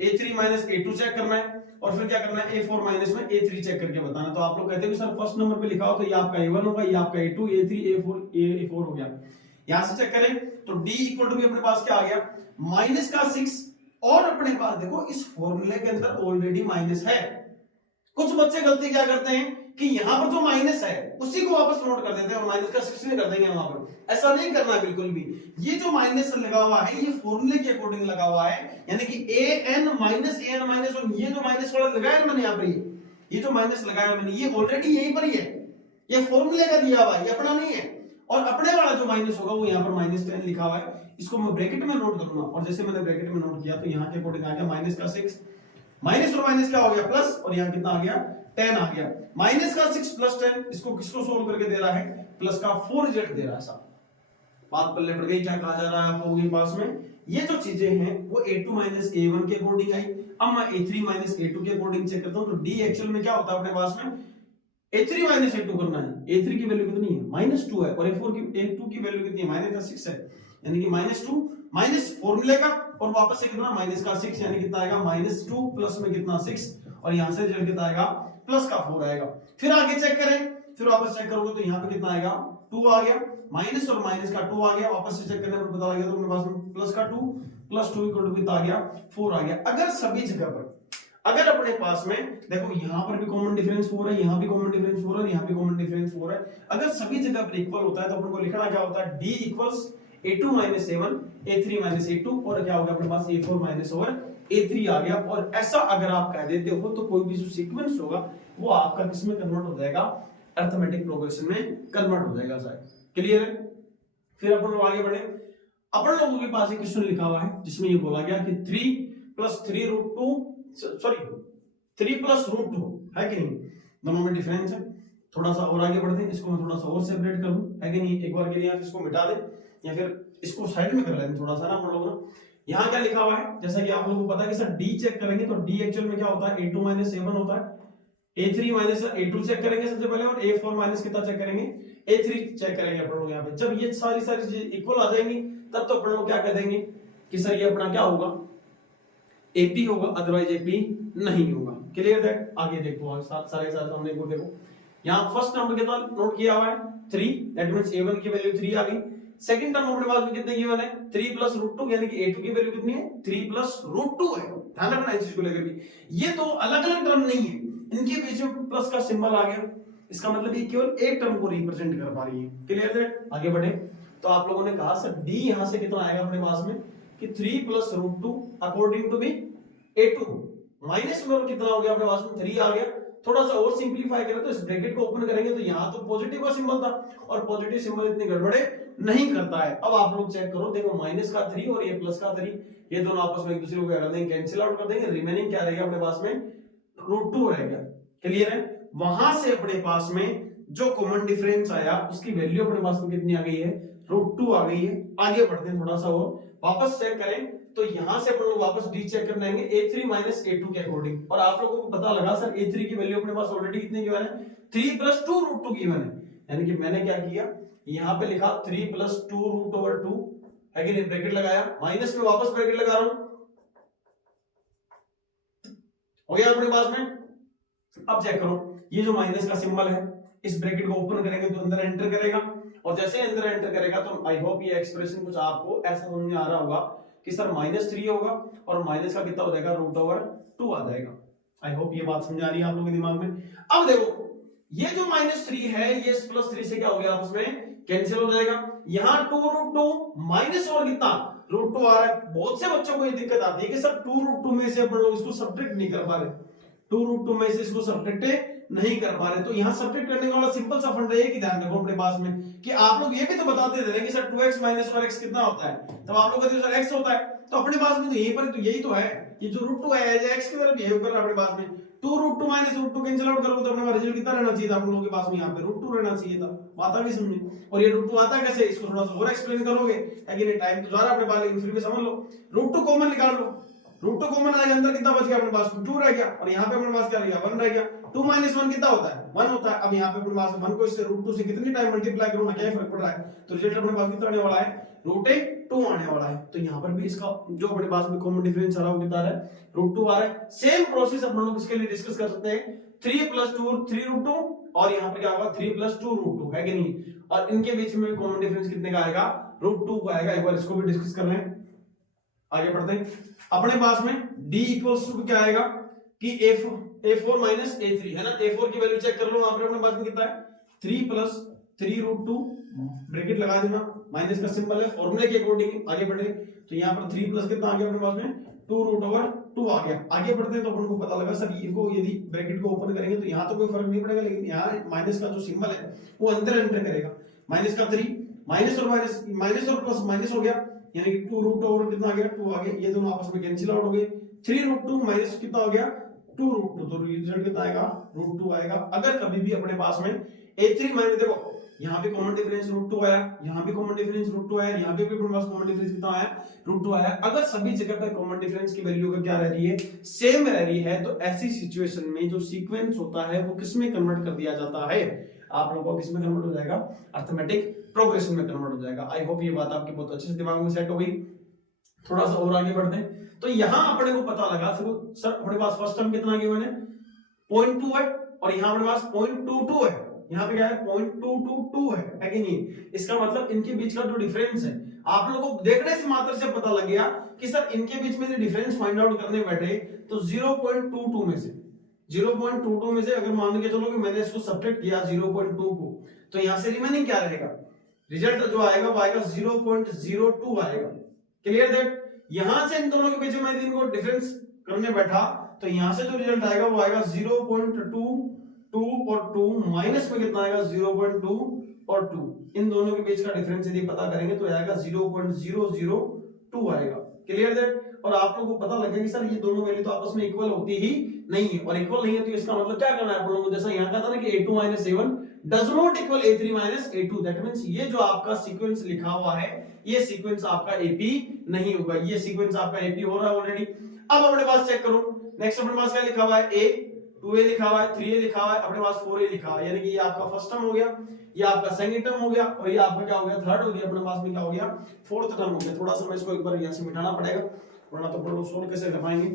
a3 - a2 चेक करना है और फिर क्या करना है a4 माइनस में a3 चेक करके बताना। तो आप लोग कहते हो सर फर्स्ट नंबर पे लिखा हो तो ये आपका a1 होगा, ये आपका a2 a3 a4 हो गया। यहां से चेक करें तो d इक्वल टू b अपने पास क्या आ गया माइनस का 6 और अपने पास देखो इस फॉर्मूले के अंदर ऑलरेडी माइनस है। कुछ बच्चे गलती क्या करते हैं कि यहां पर जो माइनस है उसी को वापस नोट कर देते हैं और माइनस का 6 नहीं कर देंगे वहां पर। ऐसा नहीं करना बिल्कुल भी। ये जो माइनस लगा हुआ है ये फॉर्मूले के अकॉर्डिंग लगा हुआ है, यानी कि an माइनस और ये जो माइनस वाला लगाया मैंने यहाँ पर ये जो माइनस लगाया मैंने ये ऑलरेडी यहीं पर ही है, ये फॉर्मूले का दिया हुआ है, ये अपना नहीं है। और अपने वाला जो माइनस होगा वो यहाँ पर -10 लिखा हुआ है, इसको मैं ब्रैकेट में नोट करूंगा और जैसे मैंने ब्रैकेट में नोट किया तो यहाँ के अकॉर्डिंग आ गया माइनस का 6, माइनस और माइनस क्या हो गया प्लस, और यहाँ कितना आ गया 10 आ गया। माइनस का 6 प्लस 10 इसको किसको सोल्व करके दे रहा है प्लस का 4 रिजल्ट दे रहा है साहब। बात पल्ले पड़ गई, क्या कहा जा रहा है आप लोगों के पास में ये जो चीजें हैं वो a2 - a1 के अकॉर्डिंग आई। अब मैं a3 - a2 के अकॉर्डिंग चेक करता हूं तो d एक्चुअल में क्या होता है अपने पास में a3 - a2 करना है। a3 की वैल्यू कितनी है -2 है और a2 की वैल्यू कितनी है -6 है, यानी कि -2 माइनस फॉर्मूले का और वापस से कितना माइनस का 6 यानी कितना आएगा -2 प्लस में कितना 6 और यहां से रिजल्ट कितना आएगा प्लस का 4 आएगा। फिर आगे चेक करें, फिर वापस चेक करोगे तो यहां पे कितना आएगा 2 आ गया, माइनस और माइनस का 2 आ गया, वापस से चेक करने पर पता लगा तो अपने पास में प्लस का 2 प्लस 2 इक्वल टू कितना आ गया 4 आ गया। अगर सभी जगह पर अगर अपने पास में देखो यहां पर भी कॉमन डिफरेंस 4 है, यहां भी कॉमन डिफरेंस 4 है, यहां भी कॉमन डिफरेंस 4 है, अगर सभी जगह पर इक्वल होता है तो अपन को लिखना क्या होता है d equals a2 - a1 a3 - a2 और क्या होगा अपने पास a4 - a3 आ गया। और ऐसा अगर आप कह देते हो तो कोई भी जो सीक्वेंस होगा वो आपका किसमें कन्वर्ट हो जाएगा अरिथमेटिक प्रोग्रेशन में कन्वर्ट हो जाएगा साहब। क्लियर है? फिर अपन लोग आगे बढ़े। अपन लोगों के पास एक क्वेश्चन लिखा हुआ है जिसमें ये बोला गया कि 3 + 3√2 सॉरी 3 + √2 है कि नहीं, दोनों में डिफरेंस है। थोड़ा सा और आगे बढ़ते हैं, इसको मैं थोड़ा सा और सेपरेट कर दूं है कि नहीं, एक बार के लिए इसको मिटा दें या फिर इसको साइड में कर लेते हैं थोड़ा सा ना हम लोग ना। यहाँ क्या लिखा हुआ है जैसा कि आप लोगों को पता है कि सर d चेक करेंगे तो d एक्चुअल में क्या होता है a2 - a1 होता है, a3 - a2 चेक करेंगे सबसे पहले और a4 - कितना चेक करेंगे a3 चेक करेंगे अपन लोग यहाँ पे। जब ये सारी चीजें इक्वल आ जाएंगी तब तो अपन लोग क्या कह देंगे कि सर ये अपना क्या होगा AP होगा, अदरवाइज AP नहीं होगा। Clear that? आगे देखो सारे सारे सामने को देखो, यहाँ फर्स्ट नंबर कितना नोट किया हुआ है 3, दैट मींस a1 की वैल्यू 3 आ गई। सेकंड टर्म अपने पास में कितने गिवन है 3 प्लस रूट 2, यानी कि a2 की वैल्यू कितनी है 3 प्लस रूट 2 है। ध्यान रखना इस चीज को लेकर भी, ये तो अलग अलग टर्म नहीं है, इनके बीच में प्लस का सिंबल आ गया, इसका मतलब ये केवल एक टर्म को रिप्रेजेंट कर पा रही है। क्लियर है? आगे बढ़े तो आप लोगों ने कहा सर डी यहां से कितना आएगा अपने पास में कि 3 plus root 2 according to B a2 minus में कितना हो गया अपने पास में 3 आ गया। थोड़ा सा और सिंपलीफाई करें तो इस ब्रैकेट को ओपन करेंगे तो यहाँ तो पॉजिटिव का सिंबल था और पॉजिटिव सिंबल इतनी गड़बड़े नहीं करता है। अब आप लोग चेक करो, देखो माइनस का 3 और ये प्लस का 3, ये दोनों आपस में एक दूसरे को क्या कर देंगे कैंसिल आउट कर देंगे, रिमेनिंग क्या रहेगा अपने पास में रूट 2 रहेगा। क्लियर है? वहां से अपने पास में जो कॉमन डिफरेंस आया उसकी वैल्यू अपने पास में कितनी आ गई है रूट 2 आ गई है। आगे बढ़ते हैं थोड़ा सा और वापस चेक करें तो यहां से अपन लोग वापस डी चेक करने आएंगे a3 माइनस a2 के अकॉर्डिंग, और आप लोगों को पता लगा सर a3 की वैल्यू अपने पास ऑलरेडी कितनी गिवन है 3 प्लस 2 रूट 2 गिवन है, यानी कि मैंने क्या किया यहां पे लिखा 3 प्लस 2 रूट ओवर 2 है कि नहीं, ब्रैकेट लगाया, माइनस में वापस ब्रैकेट लगा रहा हूं, हो गया अपने पास में। अब चेक करो ये जो माइनस का सिंबल है इस ब्रैकेट को ओपन करेंगे तो अंदर एंटर करेगा, और जैसे अंदर एंटर करेगा तो आई होप ये एक्सप्रेशन कुछ आपको ऐसा समझ में आ रहा होगा कि सर -3 होगा और माइनस का कितना हो जाएगा रूट ओवर 2 आ जाएगा। आई होप ये बात समझ आ रही है आप लोगों के दिमाग में। अब देखो ये जो -3 है ये +3 से क्या हो गया उसमें कैंसिल हो जाएगा, यहाँ 2 रूट 2 माइनस और कितना रूट 2 आ रहा है। बहुत से बच्चों को ये दिक्कत आती है कि सर 2 रूट 2 में से अपन लोग इसको सब्ट्रैक्ट नहीं कर पा रहे, 2 रूट 2 में से इसको सब्ट्रैक्ट नहीं कर पा रहे। तो यहाँ सब्ट्रैक्ट करने वाला सिंपल सा फंडा है कि ध्यान रखो अपने पास में कि आप लोग ये भी तो बताते थे कि सर 2x माइनस 4x कितना होता है, तब आप लोग कहते हो सर x होता है, तो अपने पास में तो यहीं पर तो यही तो है, ये जो रूट 2 है ये x की तरफ बिहेव कर रहा है अपने पास में। 2 root 2 minus root 2 cancel out करोगे तो अपने पास रिजल्ट कितना रहना चाहिए था आप लोगों के पास में, यहाँ पे रूट 2 रहना चाहिए था। बात आ गई समझे? और ये रूट 2 आता कैसे, इसको थोड़ा सा और एक्सप्लेन करोगे लेकिन टाइम तो जा रहा है अपने पास, लेकिन फिर भी समझ लो रूट 2 कॉमन निकाल लो, रूट 2 कॉमन आएगा, अंदर कितना बच गया अपने पास 2 रह गया, और यहाँ पे अपने पास क्या रह गया 1 रह गया। 2 माइनस 1 कितना होता है 1 होता है। अब यहाँ पे अपने पास 1 को इससे रूट 2 से कितनी टाइम मल्टीप्लाई करूँ ना क्या फर्क पड़ रहा है, तो रिजल्ट अपने पास कितना आने वाला है रूट 2 आने वाला है। तो यहाँ पर भी इसका जो अपने पास में कॉमन डिफरेंस आ रहा है वो कितना है रूट 2 आ रहा है। सेम प्रोसेस अपन लोग इसके लिए डिस्कस कर सकते हैं 3 प्लस 2 3 रूट 2 और यहाँ पे क्या होगा 3 प्लस 2 रूट 2 है कि नहीं, और इनके बीच में कॉमन डिफरेंस कितने का आएगा रूट 2 का आएगा। एक बार इसको भी डिस्कस कर लें, आगे बढ़ते हैं। अपने पास में d इक्वल्स टू क्या आएगा कि a4 माइनस a3 है ना, a4 की वैल्यू चेक कर लो, अपने पास में कितना है 3 प्लस 3 रूट 2 ब्रैकेट लगा देना, माइनस का सिंबल है फॉर्मूले के अकॉर्डिंग। आगे बढ़े तो यहाँ पर 3 प्लस कितना आ गया अपने पास में 2 रूट ओवर 2 आ गया। आगे बढ़ते हैं तो अपन को पता लगा सर इनको यदि ब्रैकेट को ओपन करेंगे तो यहाँ तो कोई फर्क नहीं पड़ेगा, लेकिन यहाँ माइनस का जो सिंबल है वो अंदर एंटर करेगा, माइनस का 3 माइनस और प्लस माइनस हो गया, यानी कि 2 रूट ओवर कितना आ गया 2 आ गया, ये दोनों आपस में कैंसिल आउट हो गए। 3 रूट 2 माइनस कितना हो गया 2 रूट 2, तो रिजल्ट कितना आएगा रूट 2 आएगा। अगर कभी भी अपने पास में a3 माइनस देखो यहाँ भी कॉमन डिफरेंस रूट 2 आया, यहाँ भी कॉमन डिफरेंस रूट 2 आया, यहाँ पे भी अपने पास कॉमन डिफरेंस कितना आया रूट 2 आया। अगर सभी जगह पर कॉमन डिफरेंस की वैल्यू का क्या रह रही है सेम रह रही है, तो ऐसी सिचुएशन में जो सीक्वेंस होता है वो किसमें कन्वर्ट कर दिया जाता है, आप लोगों को किसमें कन्वर्ट हो जाएगा अर्थमेटिक प्रोग्रेशन में कन्वर्ट हो जाएगा। आई होप ये बात आपके बहुत अच्छे से दिमाग में सेट हो गई। थोड़ा सा और आगे बढ़ते हैं तो यहां अपने को पता लगा सर अपने पास फर्स्ट टर्म कितना गिवन है 0.2 है, और यहां अपने पास 0.22 है, यहाँ पे क्या है 0.222 है कि नहीं। इसका मतलब इनके बीच का जो डिफरेंस है आप लोगों को देखने से मात्र से पता लग गया कि सर इनके बीच में डिफरेंस फाइंड आउट करने बैठे तो 0.22 में से 0.22 में से अगर मान के चलो कि मैंने इसको सब्ट्रैक्ट किया 0.2 को, तो यहां से रिमेनिंग क्या रहेगा रिजल्ट जो आएगा वो आएगा 0.02 आएगा। Clear that? यहां से इन दोनों के बीच में मैं इनको डिफरेंस करने बैठा तो यहां से जो रिजल्ट आएगा वो आएगा 0.22 और 2 माइनस में कितना आएगा 0.2 और 2, इन दोनों के बीच का डिफरेंस यदि पता करेंगे तो आएगा 0.002 आएगा। Clear that? और आप लोगों को पता लगेगा कि सर ये दोनों वैल्यू तो आपस में इक्वल होती ही नहीं है, और इक्वल नहीं है तो इसका मतलब क्या करना है आप लोगों को, जैसा यहाँ कहा था ना कि a2 minus a1 does not equal a3 minus a2, that means ये जो आपका सीक्वेंस लिखा हुआ है ये सीक्वेंस आपका AP नहीं होगा, ये सीक्वेंस आपका AP हो रहा है ऑलरेडी। अब अपने पास चेक करो नेक्स्ट अपने पास क्या लिखा हुआ है A 2a लिखा हुआ है 3a लिखा हुआ है, अपने पास 4a लिखा हुआ है, यानी कि ये आपका फर्स्ट टर्म हो गया, ये आपका सेकंड टर्म हो गया, और ये आपका क्या हो गया थर्ड हो गया, अपने पास में क्या हो गया फोर्थ टर्म हो गया। थोड़ा सा मैं इसको एक बार यहाँ से मिटाना पड़ेगा वरना तो अपन लोग सोल्व कैसे कर पाएंगे।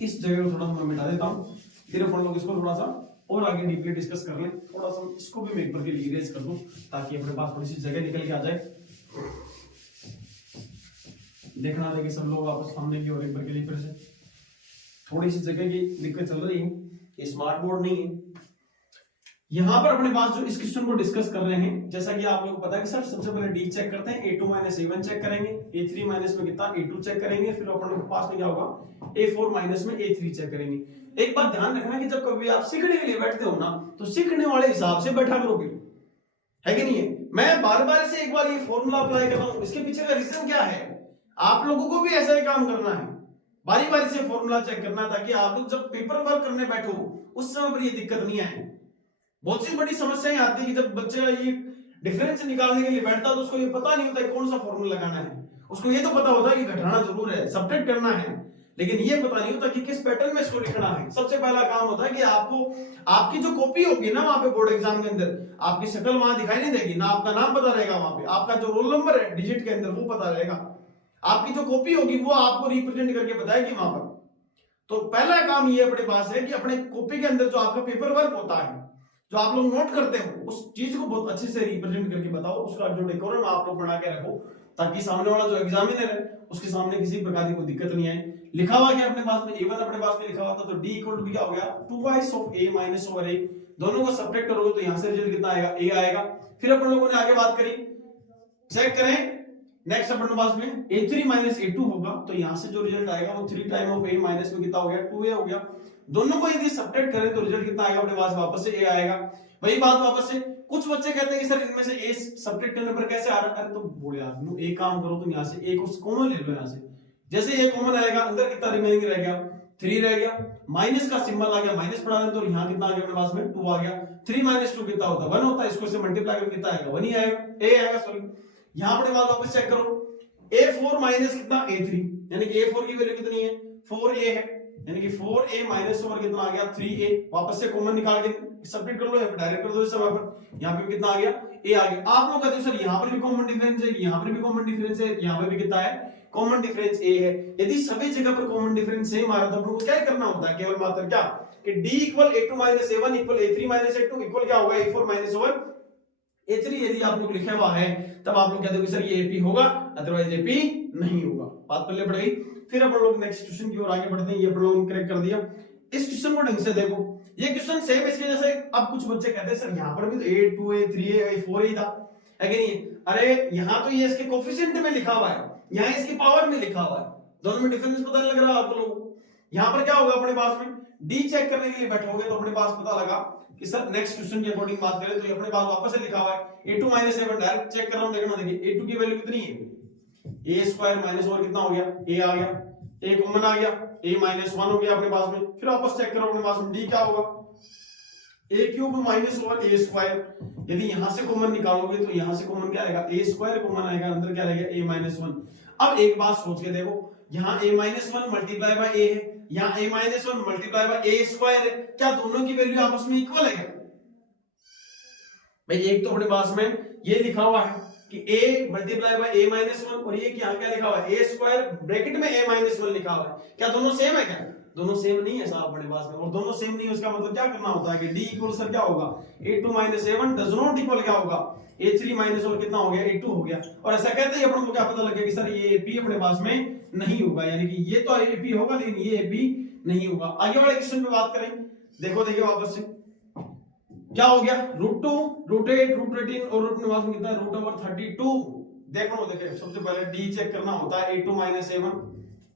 इस जगह को थोड़ा मैं मिटा देता हूँ, फिर अपन लोग इसको थोड़ा सा और आगे डीपली डिस्कस कर लें। थोड़ा सा इसको भी मैं एक बार के लिए इरेज कर दूं ताकि अपने पास थोड़ी सी जगह निकल के आ जाए। देखना था कि सब लोग आपस सामने की ओर एक बार के लिए फिर से थोड़ी सी जगह की दिक्कत चल रही है, ये स्मार्ट बोर्ड नहीं है। यहां पर अपने पास जो इस क्वेश्चन को डिस्कस कर रहे हैं, जैसा कि आप लोगों को पता है कि सर सबसे पहले डी चेक करते हैं, a2 माइनस a1 चेक करेंगे, a3 माइनस में कितना a2 चेक करेंगे, फिर अपन के पास में क्या होगा a4 माइनस में a3 चेक करेंगे। एक बात ध्यान रखना कि जब कभी आप सीखने के लिए बैठते हो ना, तो सीखने वाले हिसाब से बैठा करोगे, है कि नहीं है। मैं बार बार से एक बार ये फॉर्मूला अप्लाई कर रहा हूं, इसके पीछे का रीजन क्या है, आप लोगों को भी ऐसा ही काम करना है, बारी बारी से फॉर्मूला चेक करना, ताकि आप लोग जब पेपर वर्क करने बैठो उस समय पर ये दिक्कत नहीं आए। बहुत सी बड़ी समस्याएं आती है कि जब बच्चे ये डिफरेंस निकालने के लिए बैठता है तो उसको ये पता नहीं होता है कौन सा फॉर्मूला लगाना है। उसको ये तो पता होता है कि घटाना जरूर है, सब्ट्रैक्ट करना है, लेकिन ये पता नहीं होता कि किस पैटर्न में इसको लिखना है। सबसे पहला काम होता है कि आपको आपकी जो कॉपी होगी ना, वहां पे बोर्ड एग्जाम के अंदर आपकी शक्ल वहां दिखाई नहीं देगी ना, आपका नाम पता रहेगा, वहां पे आपका जो रोल नंबर है डिजिट के अंदर वो पता रहेगा, आपकी जो कॉपी होगी वो आपको रिप्रेजेंट करके बताएगी वहां पर। तो पहला काम ये अपने पास है कि अपने कॉपी के अंदर जो आपका पेपर वर्क होता है, जो आप लोग नोट करते हो, उस चीज को बहुत अच्छे से रिप्रेजेंट करके बताओ, उसका जो डेकोरम आप लोग बना के रखो, ताकि सामने वाला जो एग्जामिनर है उसके सामने किसी प्रकार की कोई दिक्कत नहीं आए। लिखा हुआ क्या अपने पास में, a1 अपने पास में लिखा हुआ था, तो d इक्वल टू क्या हो गया 2y of a minus over a, दोनों को सब्ट्रैक्ट करोगे तो यहां से रिजल्ट कितना आएगा a आएगा। फिर अपन लोगों ने आगे बात करी, चेक करें नेक्स्ट अपने पास में a3 माइनस a2 होगा, तो यहां से जो रिजल्ट आएगा वो 3 टाइम ऑफ a माइनस में कितना हो गया 2a हो गया। दोनों को यदि सब्ट्रैक्ट करें तो रिजल्ट कितना आएगा अपने पास वापस से a आएगा। वही बात वापस से कुछ बच्चे कहते हैं कि सर इनमें से a सब्ट्रैक्ट करने पर कैसे आ रहा है, तो बोले यार एक काम करो, तुम यहां से a को कॉमन ले लो, यहां से जैसे ये कॉमन आएगा अंदर कितना रिमेनिंग रह गया 3 रह गया, माइनस का सिंबल आ गया, माइनस पढ़ा लें तो यहां कितना आ गया अपने पास में 2 आ गया, 3 माइनस 2 कितना होता है 1 होता है, इसको से मल्टीप्लाई करके कितना आएगा 1 ही आएगा, a आएगा सॉरी। यहां अपने पास वापस चेक करो a4 माइनस कितना a3, यानी कि a4 की वैल्यू कितनी है 4a है, यानी कि 4a माइनस ओवर कितना आ गया 3a, वापस से कॉमन निकाल के सब्ट्रैक्ट कर लो या डायरेक्ट कर दो इस समय पर, यहां पे भी कितना आ गया a आ गया। आप लोग कहते हो सर यहां पर भी कॉमन डिफरेंस है, यहां पर भी कॉमन डिफरेंस है, यहां पर भी कितना है कॉमन डिफरेंस a है। यदि सभी जगह पर कॉमन डिफरेंस सेम आ रहा है तो आपको क्या करना होता है, केवल मात्र क्या कि d equal a2 minus a1 equal a3 minus a2 equal क्या होगा a4 माइनस ओवर a3। यदि आप लोग लिखा हुआ है तब आप लोग कहते हो कि सर ये AP होगा, अदरवाइज AP नहीं होगा। बात पहले पड़ गई। फिर अपन लोग नेक्स्ट क्वेश्चन की ओर आगे बढ़ते हैं, ये अपन लोगों ने करेक्ट कर दिया। इस क्वेश्चन को ढंग से देखो, ये क्वेश्चन सेम इसके जैसे। अब कुछ बच्चे कहते हैं सर यहाँ पर भी तो a2 a3 a4 ही था, है कि नहीं, अरे यहाँ तो ये इसके कोफिशिएंट में लिखा हुआ है, यहाँ इसकी पावर में लिखा हुआ है, दोनों में डिफरेंस पता नहीं लग रहा आप लोगों को। यहाँ पर क्या होगा अपने पास में d चेक करने के लिए बैठोगे तो अपने पास पता लगा कि सर नेक्स्ट क्वेश्चन के अकॉर्डिंग बात करें तो ये अपने पास वापस से लिखा हुआ है a2 minus a1, direct check कर रहा हूं, देखना देखिए a2 की वैल्यू कितनी है a स्क्वायर माइनस और कितना हो गया a आ गया, a कॉमन आ गया a माइनस 1 हो गया अपने पास में। फिर वापस चेक करो अपने पास में d क्या होगा a cube minus 1 a square, यदि यहां से कॉमन निकालोगे तो यहां से कॉमन क्या आएगा a स्क्वायर कॉमन आएगा, अंदर क्या रहेगा a माइनस 1। अब एक बात सोच के देखो, यहाँ a minus 1 multiply by a है, यहाँ a minus 1 multiply by a square है, क्या दोनों की वैल्यू आपस में इक्वल है क्या भाई? एक तो अपने पास में ये लिखा हुआ है कि a multiply by a minus 1 और ये क्या लिखा हुआ है a स्क्वायर ब्रैकेट में a माइनस 1 लिखा हुआ है, क्या दोनों सेम है क्या? दोनों सेम नहीं है साहब अपने पास में, और दोनों सेम नहीं है उसका मतलब क्या करना होता है कि d इक्वल सर क्या होगा a2 minus a1 does not equal क्या होगा a3 माइनस और कितना हो गया a2 हो गया। और ऐसा कहते ही अपन को क्या पता लग गया कि सर ये AP अपने पास में नहीं होगा, यानी कि ये तो AP होगा लेकिन ये AP नहीं होगा। आगे वाले क्वेश्चन पे बात करें, देखो देखिए वापस से क्या हो गया √2 √8 √18 और अपने पास में कितना है √32। देखो देखिए सबसे पहले d चेक करना होता है a2 minus a1,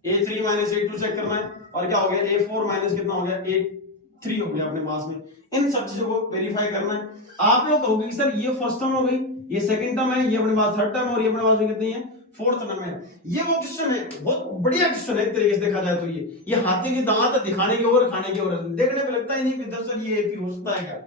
a3 minus a2 check करना है, और क्या हो गया a4 माइनस कितना हो गया a3 हो गया अपने पास में। इन सब चीजों को वेरीफाई करना है। आप लोग कहोगे कि सर ये फर्स्ट टर्म हो गई, ये सेकंड टर्म है, ये अपने पास थर्ड टर्म और ये अपने पास में कितनी है फोर्थ टर्म है। ये वो क्वेश्चन है, बहुत बढ़िया क्वेश्चन है एक तरीके से देखा जाए तो। ये हाथी के दांत दिखाने की ओर खाने की ओर, देखने में लगता ही नहीं कि दरअसल ये AP हो सकता है क्या,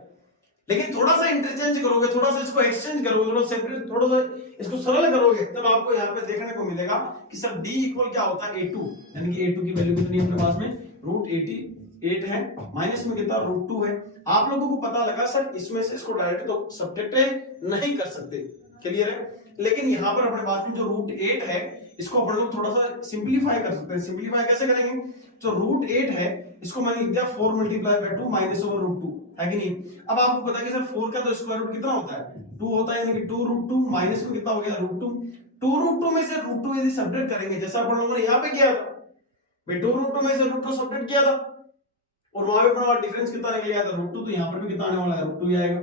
लेकिन थोड़ा सा इंटरचेंज करोगे, थोड़ा सा इसको एक्सचेंज करोगे, थोड़ा सेपरेट, थोड़ा सा इसको सरल करोगे, तब आपको यहाँ पे देखने को मिलेगा कि सर d इक्वल क्या होता है a2, यानी कि a2 की वैल्यू कितनी है अपने पास में √88 है, माइनस में कितना √2 है। आप लोगों को पता लगा सर इसमें से इसको डायरेक्ट तो सब्ट्रैक्ट नहीं कर सकते, क्लियर है, लेकिन यहाँ पर अपने पास में जो √8 है इसको अपन लोग थोड़ा सा सिंप्लीफाई कर सकते हैं। सिंप्लीफाई कैसे करेंगे, जो √8 है इसको मैंने लिख दिया 4 multiply by 2 minus over root 2, है कि नहीं। अब आपको पता है कि सर 4 का तो स्क्वायर रूट कितना होता है 2 होता है, यानी कि 2 रूट 2 माइनस में कितना हो गया रूट 2। 2 रूट 2 में से रूट 2 यदि सब्ट्रैक्ट करेंगे जैसा अपन लोगों ने यहाँ पे किया था भाई, 2 रूट 2 में से रूट 2 सब्ट्रैक्ट किया था और वहां पे अपना डिफरेंस कितना निकल गया था रूट 2, तो यहाँ पर भी कितना आने वाला है रूट 2 ही आएगा।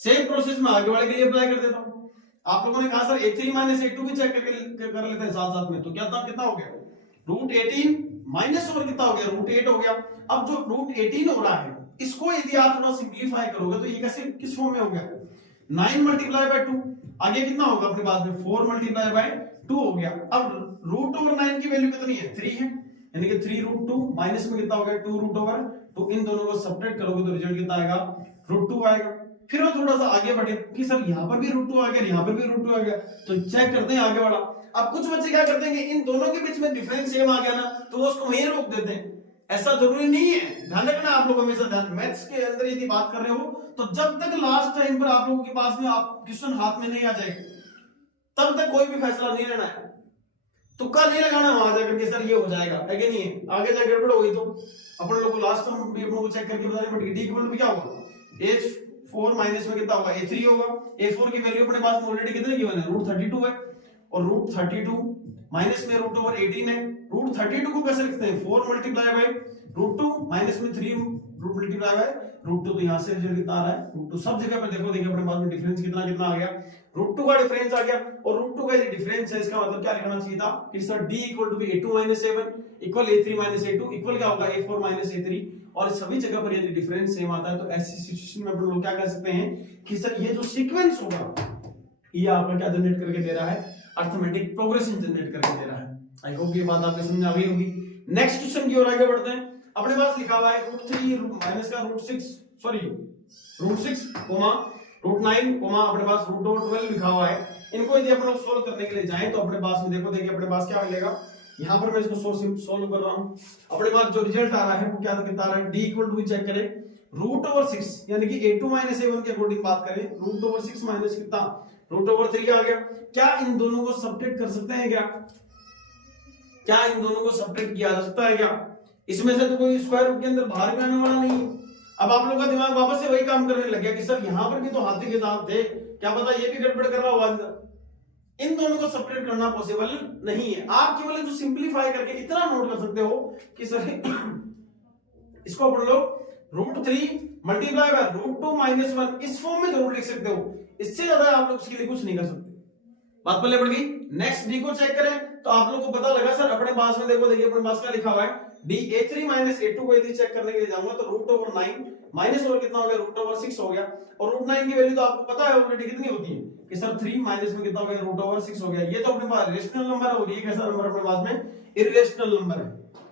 सेम प्रोसेस में आगे वाले के लिए अप्लाई कर देता हूं। आप लोगों ने कहा सर a3 माइनस a2 भी चेक करके कर लेते हैं साथ साथ में, तो क्या था कितना हो गया रूट 18 माइनस ओवर कितना हो गया रूट 8 हो गया। अब जो रूट 18 हो रहा है इसको यदि आप थोड़ा सिंपलीफाई करोगे तो ये कैसे किस फॉर्म में हो गया 9 मल्टीप्लाई बाय 2, आगे कितना होगा अपने पास में 4 मल्टीप्लाई बाय 2 हो गया। अब रूट ओवर 9 की वैल्यू कितनी है 3 है, यानी कि 3 रूट 2 माइनस में कितना हो गया 2 रूट ओवर, तो इन दोनों को सब्ट्रैक्ट करोगे तो रिजल्ट कितना आएगा रूट 2 आएगा। फिर वो थोड़ा सा आगे बढ़े कि सर यहाँ पर भी रूट 2 आ गया, यहाँ पर भी रूट 2 आ गया, तो चेक करते हैं आगे वाला। अब कुछ बच्चे क्या करते हैं कि इन दोनों के बीच में डिफरेंस सेम आ गया ना तो वो उसको वहीं रोक देते हैं, ऐसा जरूरी नहीं है, ध्यान रखना आप लोग हमेशा ध्यान। मैथ्स के अंदर यदि बात कर रहे हो तो जब तक लास्ट टाइम पर आप लोगों के पास में आप क्वेश्चन हाथ में नहीं आ जाएगा तब तक कोई भी फैसला नहीं लेना है, तुक्का नहीं लगाना वहां जाकर के सर ये हो जाएगा, है कि नहीं है, आगे जाकर गड़बड़ होगी तो अपन लोग को लास्ट टाइम भी अपन को चेक करके बताने पड़ेगी। डी इक्वल टू क्या होगा a4 माइनस में कितना होगा a3 होगा। a4 की वैल्यू अपने पास में ऑलरेडी कितने गिवन है रूट 32 है, और रूट 32 माइनस में रूट ओवर 18 है। रूट 32 को कैसे लिखते हैं 4 मल्टीप्लाई बाय रूट 2 माइनस में 3 रूट मल्टीप्लाई बाय रूट 2, तो यहां से रिजल्ट कितना आ रहा है रूट 2। सब जगह पे देखो देखिए अपने पास में डिफरेंस कितना कितना आ गया रूट 2 का डिफरेंस आ गया, और रूट 2 का ये डिफरेंस है इसका मतलब क्या लिखना चाहिए था कि sir d equal to a2 minus a1 equal a3 minus a2 equal क्या होगा a4 माइनस a3, और सभी जगह पर यदि डिफरेंस सेम आता है तो ऐसी सिचुएशन में अपन लोग क्या कर सकते हैं कि सर ये जो सीक्वेंस होगा ये आपका क्या जनरेट करके दे रहा है अर्थमेटिक प्रोग्रेशन जनरेट करके दे रहा है। आई होप ये बात आपको समझ आ गई होगी। नेक्स्ट क्वेश्चन की ओर आगे बढ़ते हैं। अपने पास लिखा हुआ है रूट 3 माइनस का root 6 sorry root 6 comma root 9 comma अपने पास रूट ओवर 12 लिखा हुआ है। इनको यदि अपन लोग सोल्व करने के लिए जाएं तो अपने पास में देखो देखिए अपने पास क्या मिलेगा, यहां पर मैं इसको सोल्व कर रहा हूं। अपने पास जो रिजल्ट आ रहा है वो क्या कितना आ रहा है, d इक्वल टू चेक करें रूट ओवर 6 यानी कि a2 माइनस a1 के अकॉर्डिंग बात करें रूट ओवर 6 माइनस कितना रूट ओवर 3 आ गया। क्या इन दोनों को सब्ट्रैक्ट कर सकते हैं क्या इन दोनों को सब्ट्रैक्ट किया जा सकता है क्या? इसमें से तो कोई स्क्वायर रूट के अंदर बाहर भी आने वाला नहीं है। अब आप लोगों का दिमाग वापस से वही काम करने लग गया कि सर यहां पर भी तो हाथी के दांत थे, क्या पता ये भी गड़बड़ कर रहा होगा अंदर। इन दोनों को सब्ट्रैक्ट करना पॉसिबल नहीं है। आप केवल जो सिंपलीफाई करके इतना नोट कर सकते हो कि सर इसको अपन लोग root 3 multiply by root 2 minus 1 इस फॉर्म में जरूर लिख सकते हो, इससे ज्यादा आप लोग उसके लिए कुछ नहीं कर सकते। बात पल्ले पड़ गई। नेक्स्ट डी को चेक करें तो आप लोगों को पता लगा सर अपने पास में देखो देखिए अपने पास क्या लिखा हुआ है डी a3 माइनस a2 को यदि चेक करने के लिए जाऊंगा तो रूट ओवर 9 माइनस ओवर कितना हो गया रूट ओवर 6 हो गया, और रूट 9 की वैल्यू तो आपको पता है ऑलरेडी कितनी होती है कि सर 3 माइनस में कितना हो गया रूट ओवर 6 हो गया। ये तो अपने पास रेशनल नंबर है और ये कैसा नंबर अपने पास में इररेशनल नंबर है।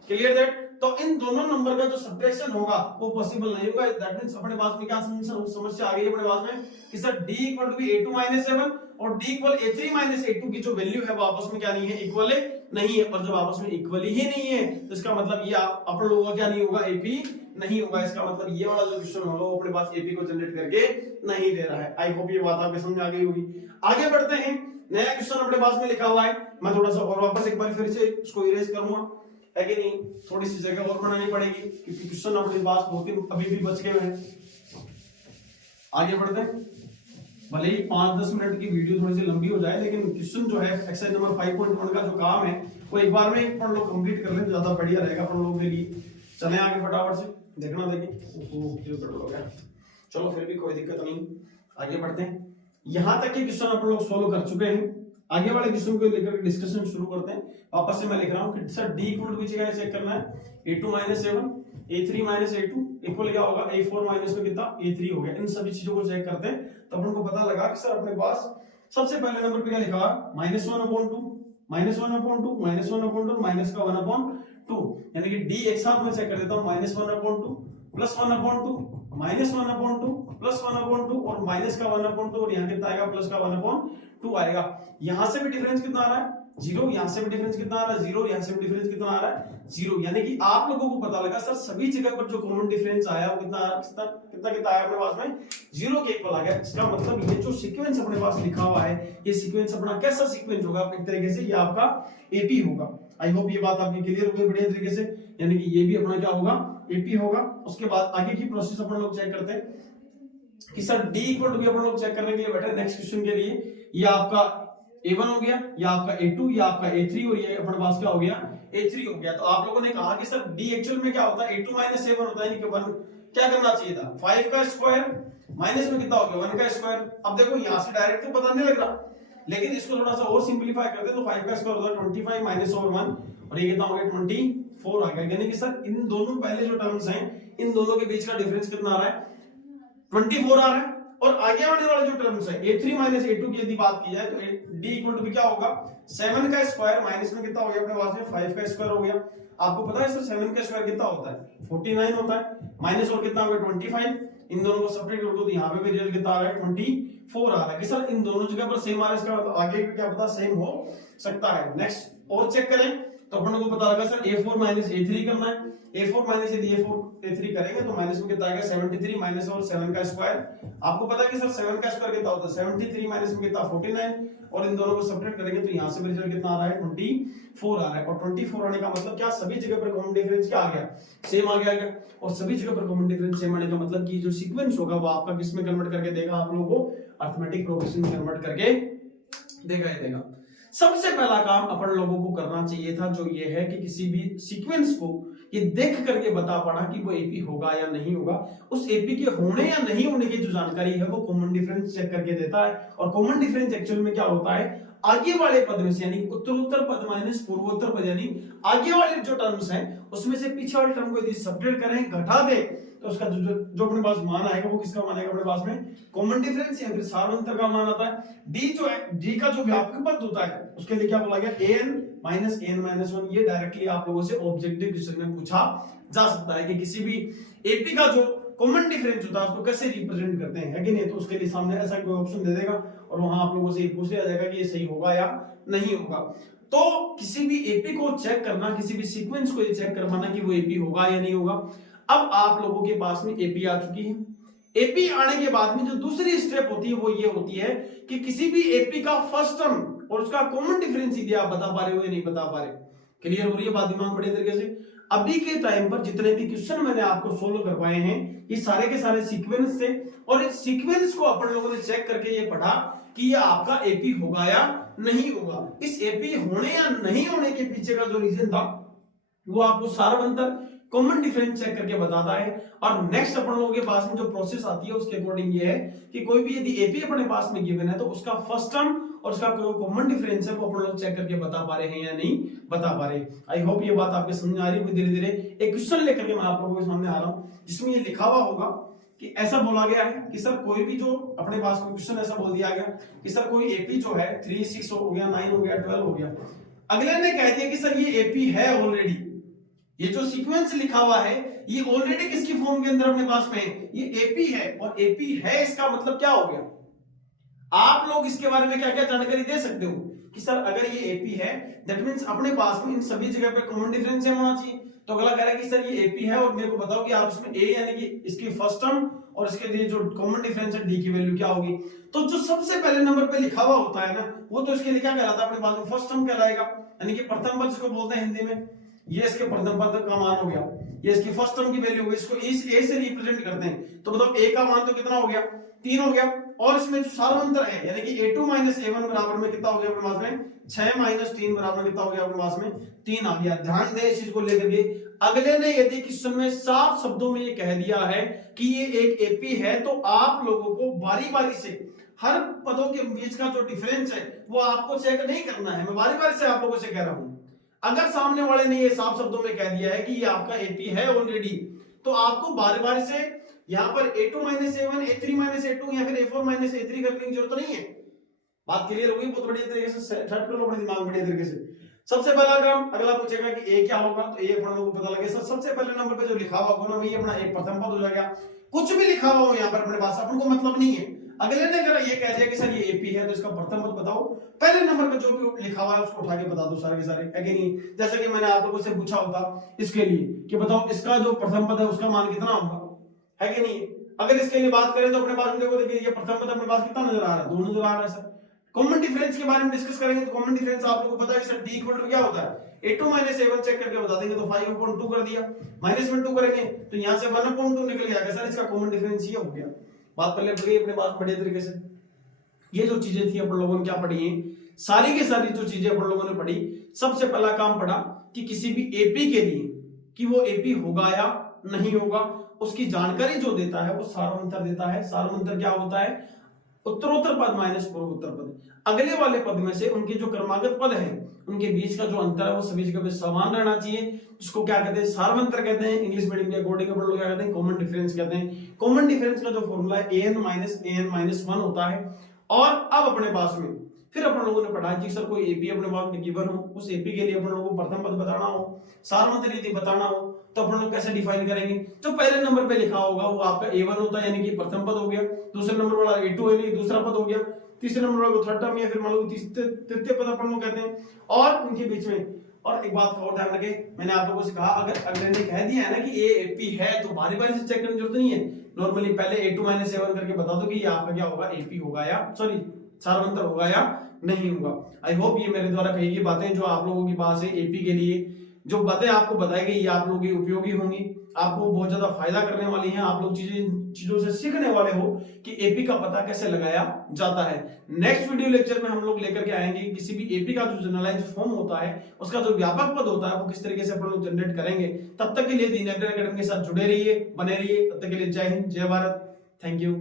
Clear that? तो इन दोनों नंबर का जो सब्ट्रैक्शन होगा वो पॉसिबल नहीं होगा। दैट मींस अपने पास में क्या समस्या आ गई है अपने पास में कि sir d equal to a2 minus a1 और d equal a3 minus a2 की जो वैल्यू है वो आपस में क्या नहीं है इक्वल नहीं है। और जब आपस में इक्वल ही नहीं है तो इसका मतलब ये अपन लोगों का क्या नहीं होगा एपी नहीं होगा। इसका मतलब ये वाला जो क्वेश्चन होगा वो अपने पास एपी को जनरेट करके नहीं दे रहा है। आई होप ये बात आपके समझ आ गई होगी। आगे बढ़ते हैं। नया क्वेश्चन अपने पास में लिखा हुआ है, मैं थोड़ा सा और वापस एक बार फिर से इसको इरेज करूंगा, है कि नहीं, थोड़ी सी जगह और बनानी पड़ेगी क्योंकि क्वेश्चन अपने पास बहुत ही अभी भी बच गए हैं। आगे बढ़ते हैं। भले ही 5-10 मिनट की वीडियो थोड़ी सी लंबी हो जाए लेकिन क्वेश्चन जो है एक्सरसाइज नंबर 5.1 का जो काम है वो एक बार में अपन लोग कंप्लीट कर लें, ज्यादा बढ़िया रहेगा अपन लोगों के लिए। चलें आगे फटाफट से, देखना देखिए हो गया, चलो फिर भी कोई दिक्कत नहीं, आगे बढ़ते हैं। यहां तक के क्वेश्चन अपन लोग सोल्व कर चुके हैं। आगे वाले क्वेश्चन को लेकर डिस्कशन शुरू करते हैं। वापस से मैं लिख रहा हूं कि सर d इक्वल टू की जगह चेक करना है a2 minus a1 a3 minus a2 equal क्या होगा a4 माइनस में कितना a3 हो गया। इन सभी चीजों को चेक करते हैं तो अपन को पता लगा कि सर अपने पास सबसे पहले नंबर पे क्या लिखा है -1/2 -1/2 -1/2 माइनस का 1/2 यानी कि d एक साथ में चेक कर देता हूं -1/2 प्लस 1/2 -1/2 प्लस 1/2 और माइनस का 1/2 और यहाँ कितना आएगा प्लस का 1/2 आएगा। यहां से भी डिफरेंस कितना आ रहा है 0, यहां से भी डिफरेंस कितना आ रहा है 0, यहां से भी डिफरेंस कितना आ रहा है 0, यानी कि आप लोगों को पता लगा सर सभी जगह पर जो कॉमन डिफरेंस आया वो कितना कितना आया अपने पास में 0 के इक्वल आ गया। इसका मतलब ये जो सीक्वेंस अपने पास लिखा हुआ है ये सीक्वेंस अपना कैसा सीक्वेंस होगा, एक तरीके से ये आपका एपी होगा। आई होप ये बात आपकी क्लियर हो गई बढ़िया तरीके से, यानी कि ये भी अपना क्या होगा एपी होगा। उसके बाद आगे की प्रोसेस अपन लोग चेक करते हैं कि sir D equal to B अपन लोग चेक करने के लिए बैठे नेक्स्ट क्वेश्चन के लिए। ये आपका A1 हो गया, या आपका A2, या आपका A3 और ये अपने पास क्या हो गया A3 हो गया। तो आप लोगों ने कहा कि सर D एक्चुअल में क्या होता है A2 माइनस A1 होता है, यानी कि 1 क्या करना चाहिए था 5 का स्क्वायर माइनस में कितना हो गया 1 का स्क्वायर। अब देखो यहां से डायरेक्ट तो पता नहीं लग रहा, लेकिन इसको थोड़ा सा और सिंपलीफाई करते हैं तो 5 का स्क्वायर होता है 25 माइनस ओवर 1 और ये कितना हो गया 24 आ गया। यानी कि सर इन दोनों पहले जो टर्म्स हैं इन दोनों के बीच का डिफरेंस कितना आ रहा है 24 आ रहा है। और आगे आने वाले जो टर्म्स है A3 माइनस A2 की यदि बात की जाए तो D इक्वल टू क्या होगा 7 का स्क्वायर माइनस में कितना हो गया अपने पास में 5 का स्क्वायर हो गया। आपको पता है सर 7 का स्क्वायर कितना होता है 49 होता है, माइनस और कितना हो गया 25। इन दोनों को सेपरेट कर दो तो यहाँ पे भी रिजल्ट कितना आ रहा है 24 आ रहा है कि सर इन दोनों जगह पर सेम आ रहा है, इसका मतलब आगे क्या पता सेम हो सकता है। नेक्स्ट और चेक करें तो अपन को पता लगा सर A4 माइनस A3 करना है। A4 माइनस यदि A3 करेंगे तो माइनस में कितना आएगा 73 माइनस और 7 का स्क्वायर। आपको पता है कि सर 7 का स्क्वायर कितना होता है 73 माइनस में कितना 49 और इन दोनों को सेपरेट करेंगे तो यहां से भी रिजल्ट कितना आ रहा है 24 आ रहा है। और 24 आने का मतलब क्या सभी जगह पर कॉमन डिफरेंस क्या आ गया सेम आ गया। और सभी जगह पर कॉमन डिफरेंस सेम आने का मतलब कि जो सीक्वेंस होगा वो आपका किस में कन्वर्ट करके देगा आप लोगों को अरिथमेटिक प्रोग्रेशन में कन्वर्ट करके देगा ही देगा। सबसे पहला काम अपन लोगों को करना चाहिए था जो ये है कि किसी भी सीक्वेंस को ये देख करके बता पाना कि वो एपी होगा या नहीं होगा। उस एपी के होने या नहीं होने की जो जानकारी है वो कॉमन डिफरेंस चेक करके देता है। और कॉमन डिफरेंस एक्चुअल में क्या होता है आगे वाले पद में से यानी उत्तरोत्तर पद माइनस पूर्वोत्तर पद यानी आगे वाले जो टर्म्स हैं उसमें से पीछे वाले टर्म को यदि सब्ट्रैक्ट करें घटा दे तो उसका जो अपने पास मान आएगा वो किसका मान आएगा अपने पास में कॉमन डिफरेंस या फिर सारांतर का मान आता है। डी जो है डी का जो व्यापक पद होता है उसके लिए क्या बोला गया an माइनस an माइनस 1। ये डायरेक्टली आप लोगों से ऑब्जेक्टिव क्वेश्चन में पूछा जा सकता है कि किसी भी एपी का जो कॉमन डिफरेंस होता है उसको कैसे रिप्रेजेंट करते हैं है कि नहीं। तो उसके लिए सामने ऐसा कोई ऑप्शन दे देगा और वहां आप लोगों से पूछ लिया जाएगा कि ये सही होगा या नहीं होगा। तो किसी भी एपी को चेक करना किसी भी सीक्वेंस को ये चेक करवाना कि वो एपी होगा या नहीं होगा। अब आप लोगों के पास में एपी आ चुकी है। एपी आने के बाद में जो दूसरी स्टेप होती है वो ये होती है कि किसी भी एपी का फर्स्ट टर्म और उसका कॉमन डिफरेंस यदि आप बता पा रहे हो या नहीं बता पा रहे। क्लियर हो रही है बात दिमाग में बढ़िया तरीके से। अभी के टाइम पर जितने भी क्वेश्चन मैंने आपको सोल्व करवाए हैं ये सारे के सारे सीक्वेंस से और इस सीक्वेंस को अपन लोगों ने चेक करके ये पढ़ा कि ये आपका एपी होगा या नहीं होगा। इस एपी होने या नहीं होने के पीछे का जो रीजन था वो आपको सारांतर कॉमन डिफरेंस चेक करके बताता है। और नेक्स्ट अपन लोगों के पास में जो प्रोसेस आती है उसके अकॉर्डिंग ये है कि कोई भी यदि एपी अपने पास में गिवन है तो उसका फर्स्ट टर्म और उसका कॉमन डिफरेंस है वो अपन लोग चेक करके बता पा रहे हैं या नहीं बता पा रहे। आई होप ये बात आपके समझ आ रही होगी। धीरे धीरे एक क्वेश्चन लेकर के मैं आप लोगों के सामने आ रहा हूं जिसमें ये लिखा हुआ होगा कि ऐसा बोला गया है कि सर कोई भी जो अपने पास में क्वेश्चन ऐसा बोल दिया गया कि सर कोई एपी जो है 3 6 हो गया 9 हो गया 12 हो गया। अगले ने कह दिया कि सर ये एपी है ऑलरेडी, ये जो सीक्वेंस लिखा हुआ है ये ऑलरेडी किसकी फॉर्म के अंदर अपने पास में ये एपी है। और एपी है इसका मतलब क्या हो गया आप लोग इसके बारे में क्या क्या जानकारी दे सकते हो कि सर अगर ये एपी है दैट मींस अपने पास में इन सभी जगह पे कॉमन डिफरेंस होना चाहिए। तो अगला कह रहा है कि सर ये एपी है और मेरे को बताओ कि आप उसमें ए यानी कि इसकी फर्स्ट टर्म और इसके लिए जो कॉमन डिफरेंस है डी की वैल्यू क्या होगी। तो जो सबसे पहले नंबर पे लिखा हुआ होता है ना वो तो इसके लिए क्या कहलाता है अपने पास में फर्स्ट टर्म कहलाएगा यानी कि प्रथम पद जिसको बोलते हैं हिंदी में। ये इसके प्रथम पद का मान हो गया, ये इसकी फर्स्ट टर्म की वैल्यू हो गई, इसको इस ए से रिप्रेजेंट करते हैं। तो मतलब ए का मान तो कितना हो गया 3 हो गया और इसमें जो सारांतर है यानी कि a2 a1 बराबर में कितना हो गया अपने पास में 6 - 3 बराबर में कितना हो गया अपने पास में 3 आ गया। ध्यान दें इस चीज को लेकर के अगले ने यदि क्वेश्चन में साफ शब्दों में ये कह दिया है कि ये एक एपी है तो आप लोगों को बारी बारी से हर पदों के बीच का जो डिफरेंस है वो आपको चेक नहीं करना है। मैं बारी बारी से आप लोगों से कह रहा हूं अगर सामने वाले ने ये साफ शब्दों में कह दिया है कि ये आपका एपी है ऑलरेडी तो आपको बारी बारी से यहाँ पर a2 - a1 a3 - a2 या फिर a4 - a3 करने की जरूरत नहीं है। बात क्लियर होगी बहुत बढ़िया तरीके से सेट कर लो अपने दिमाग में बढ़िया तरीके से। सबसे पहला काम अगला पूछेगा कि a क्या होगा तो a अपन लोगों को पता लगे सबसे पहले नंबर पे जो लिखा हुआ होगा ना वही अपना एक प्रथम पद हो जाएगा। कुछ भी लिखा हुआ हो यहाँ पर अपने पास अपन को मतलब नहीं है। अगले ने अगर ये कह दिया कि सर ये एपी है तो इसका प्रथम पद बताओ, पहले नंबर पे जो भी लिखा हुआ है उसको उठा के बता दो सारे के सारे है कि नहीं। जैसे कि मैंने आप लोगों से पूछा होता इसके लिए कि बताओ इसका जो प्रथम पद है उसका मान कितना होगा है कि नहीं। अगर इसके लिए बात करें तो अपने पास में देखो देखिए ये प्रथम पद अपने पास कितना नजर आ रहा है 2 नजर आ रहा है सर कॉमन डिफरेंस के बारे में डिस्कस करेंगे। तो कॉमन डिफरेंस आप लोगों को पता है सर डी इक्वल टू क्या होता है, a2 माइनस a1 चेक करके बता देंगे तो 5/2 कर दिया, माइनस में 2 करेंगे तो यहां से 1/2 निकल जाएगा सर, इसका कॉमन डिफरेंस ये हो गया। बात पहले पढ़ी अपने पास बढ़िया तरीके से। ये जो चीजें थी अपन लोगों ने क्या पढ़ी है, सारी की सारी जो चीजें अपन लोगों ने पढ़ी, सबसे पहला काम पढ़ा कि किसी भी एपी के लिए कि वो एपी होगा या नहीं होगा, उसकी जानकारी जो देता है वो सार्वंतर देता है। सार्वंतर क्या होता है, उत्तरोत्तर पद माइनस पूर्वोत्तर पद। अगले वाले पद में से उनके जो क्रमागत पद है उनके बीच का जो अंतर है वो सभी जगह पे समान रहना चाहिए। उसको क्या कहते हैं, सार्वंतर कहते हैं। इंग्लिश मीडियम के अकॉर्डिंग अपन लोग क्या कहते हैं, कॉमन डिफरेंस कहते हैं। कॉमन डिफरेंस का जो फॉर्मूला है an-1 होता है। और अब अपने पास में फिर अपन लोगों ने पढ़ा कि सर कोई एपी अपने पास में गिवन हो, उस एपी के लिए अपन लोगों को प्रथम पद बताना हो, सार्वंतर यदि बताना हो तो अपन लोग कैसे डिफाइन करेंगे। जो पहले नंबर पे लिखा होगा वो आपका a1 होता है यानी कि प्रथम पद हो गया, दूसरे नंबर वाला a2 यानी कि दूसरा पद हो गया, तीसरे नंबर वाला को थर्ड टर्म या फिर मान लो तृतीय पद अपन लोग कहते हैं। और उनके बीच में और एक बात का और ध्यान रखें, मैंने आप लोगों से कहा अगर ने कह दिया है ना कि ये एपी है तो बारी बारी से चेक करने की जरूरत नहीं है। नॉर्मली पहले a2 माइनस a1 करके बता दो कि ये आपका क्या होगा, एपी होगा या सॉरी सार्वंतर होगा या नहीं होगा। आई होप ये मेरे द्वारा कही गई बातें जो आप लोगों के पास है एपी के लिए जो बातें आपको बताई गई ये आप लोगों की उपयोगी होंगी, आपको बहुत ज्यादा फायदा करने वाली हैं। आप लोग चीजों से सीखने वाले हो कि एपी का पता कैसे लगाया जाता है। नेक्स्ट वीडियो लेक्चर में हम लोग लेकर के आएंगे किसी भी एपी का जो जनरलाइज फॉर्म होता है उसका जो व्यापक पद होता है वो किस तरीके से अपन लोग जनरेट करेंगे। तब तक के लिए दी नेशनल एकेडमी के साथ जुड़े रहिए, बने रहिए। तब तक के लिए जय हिंद, जय भारत, थैंक यू।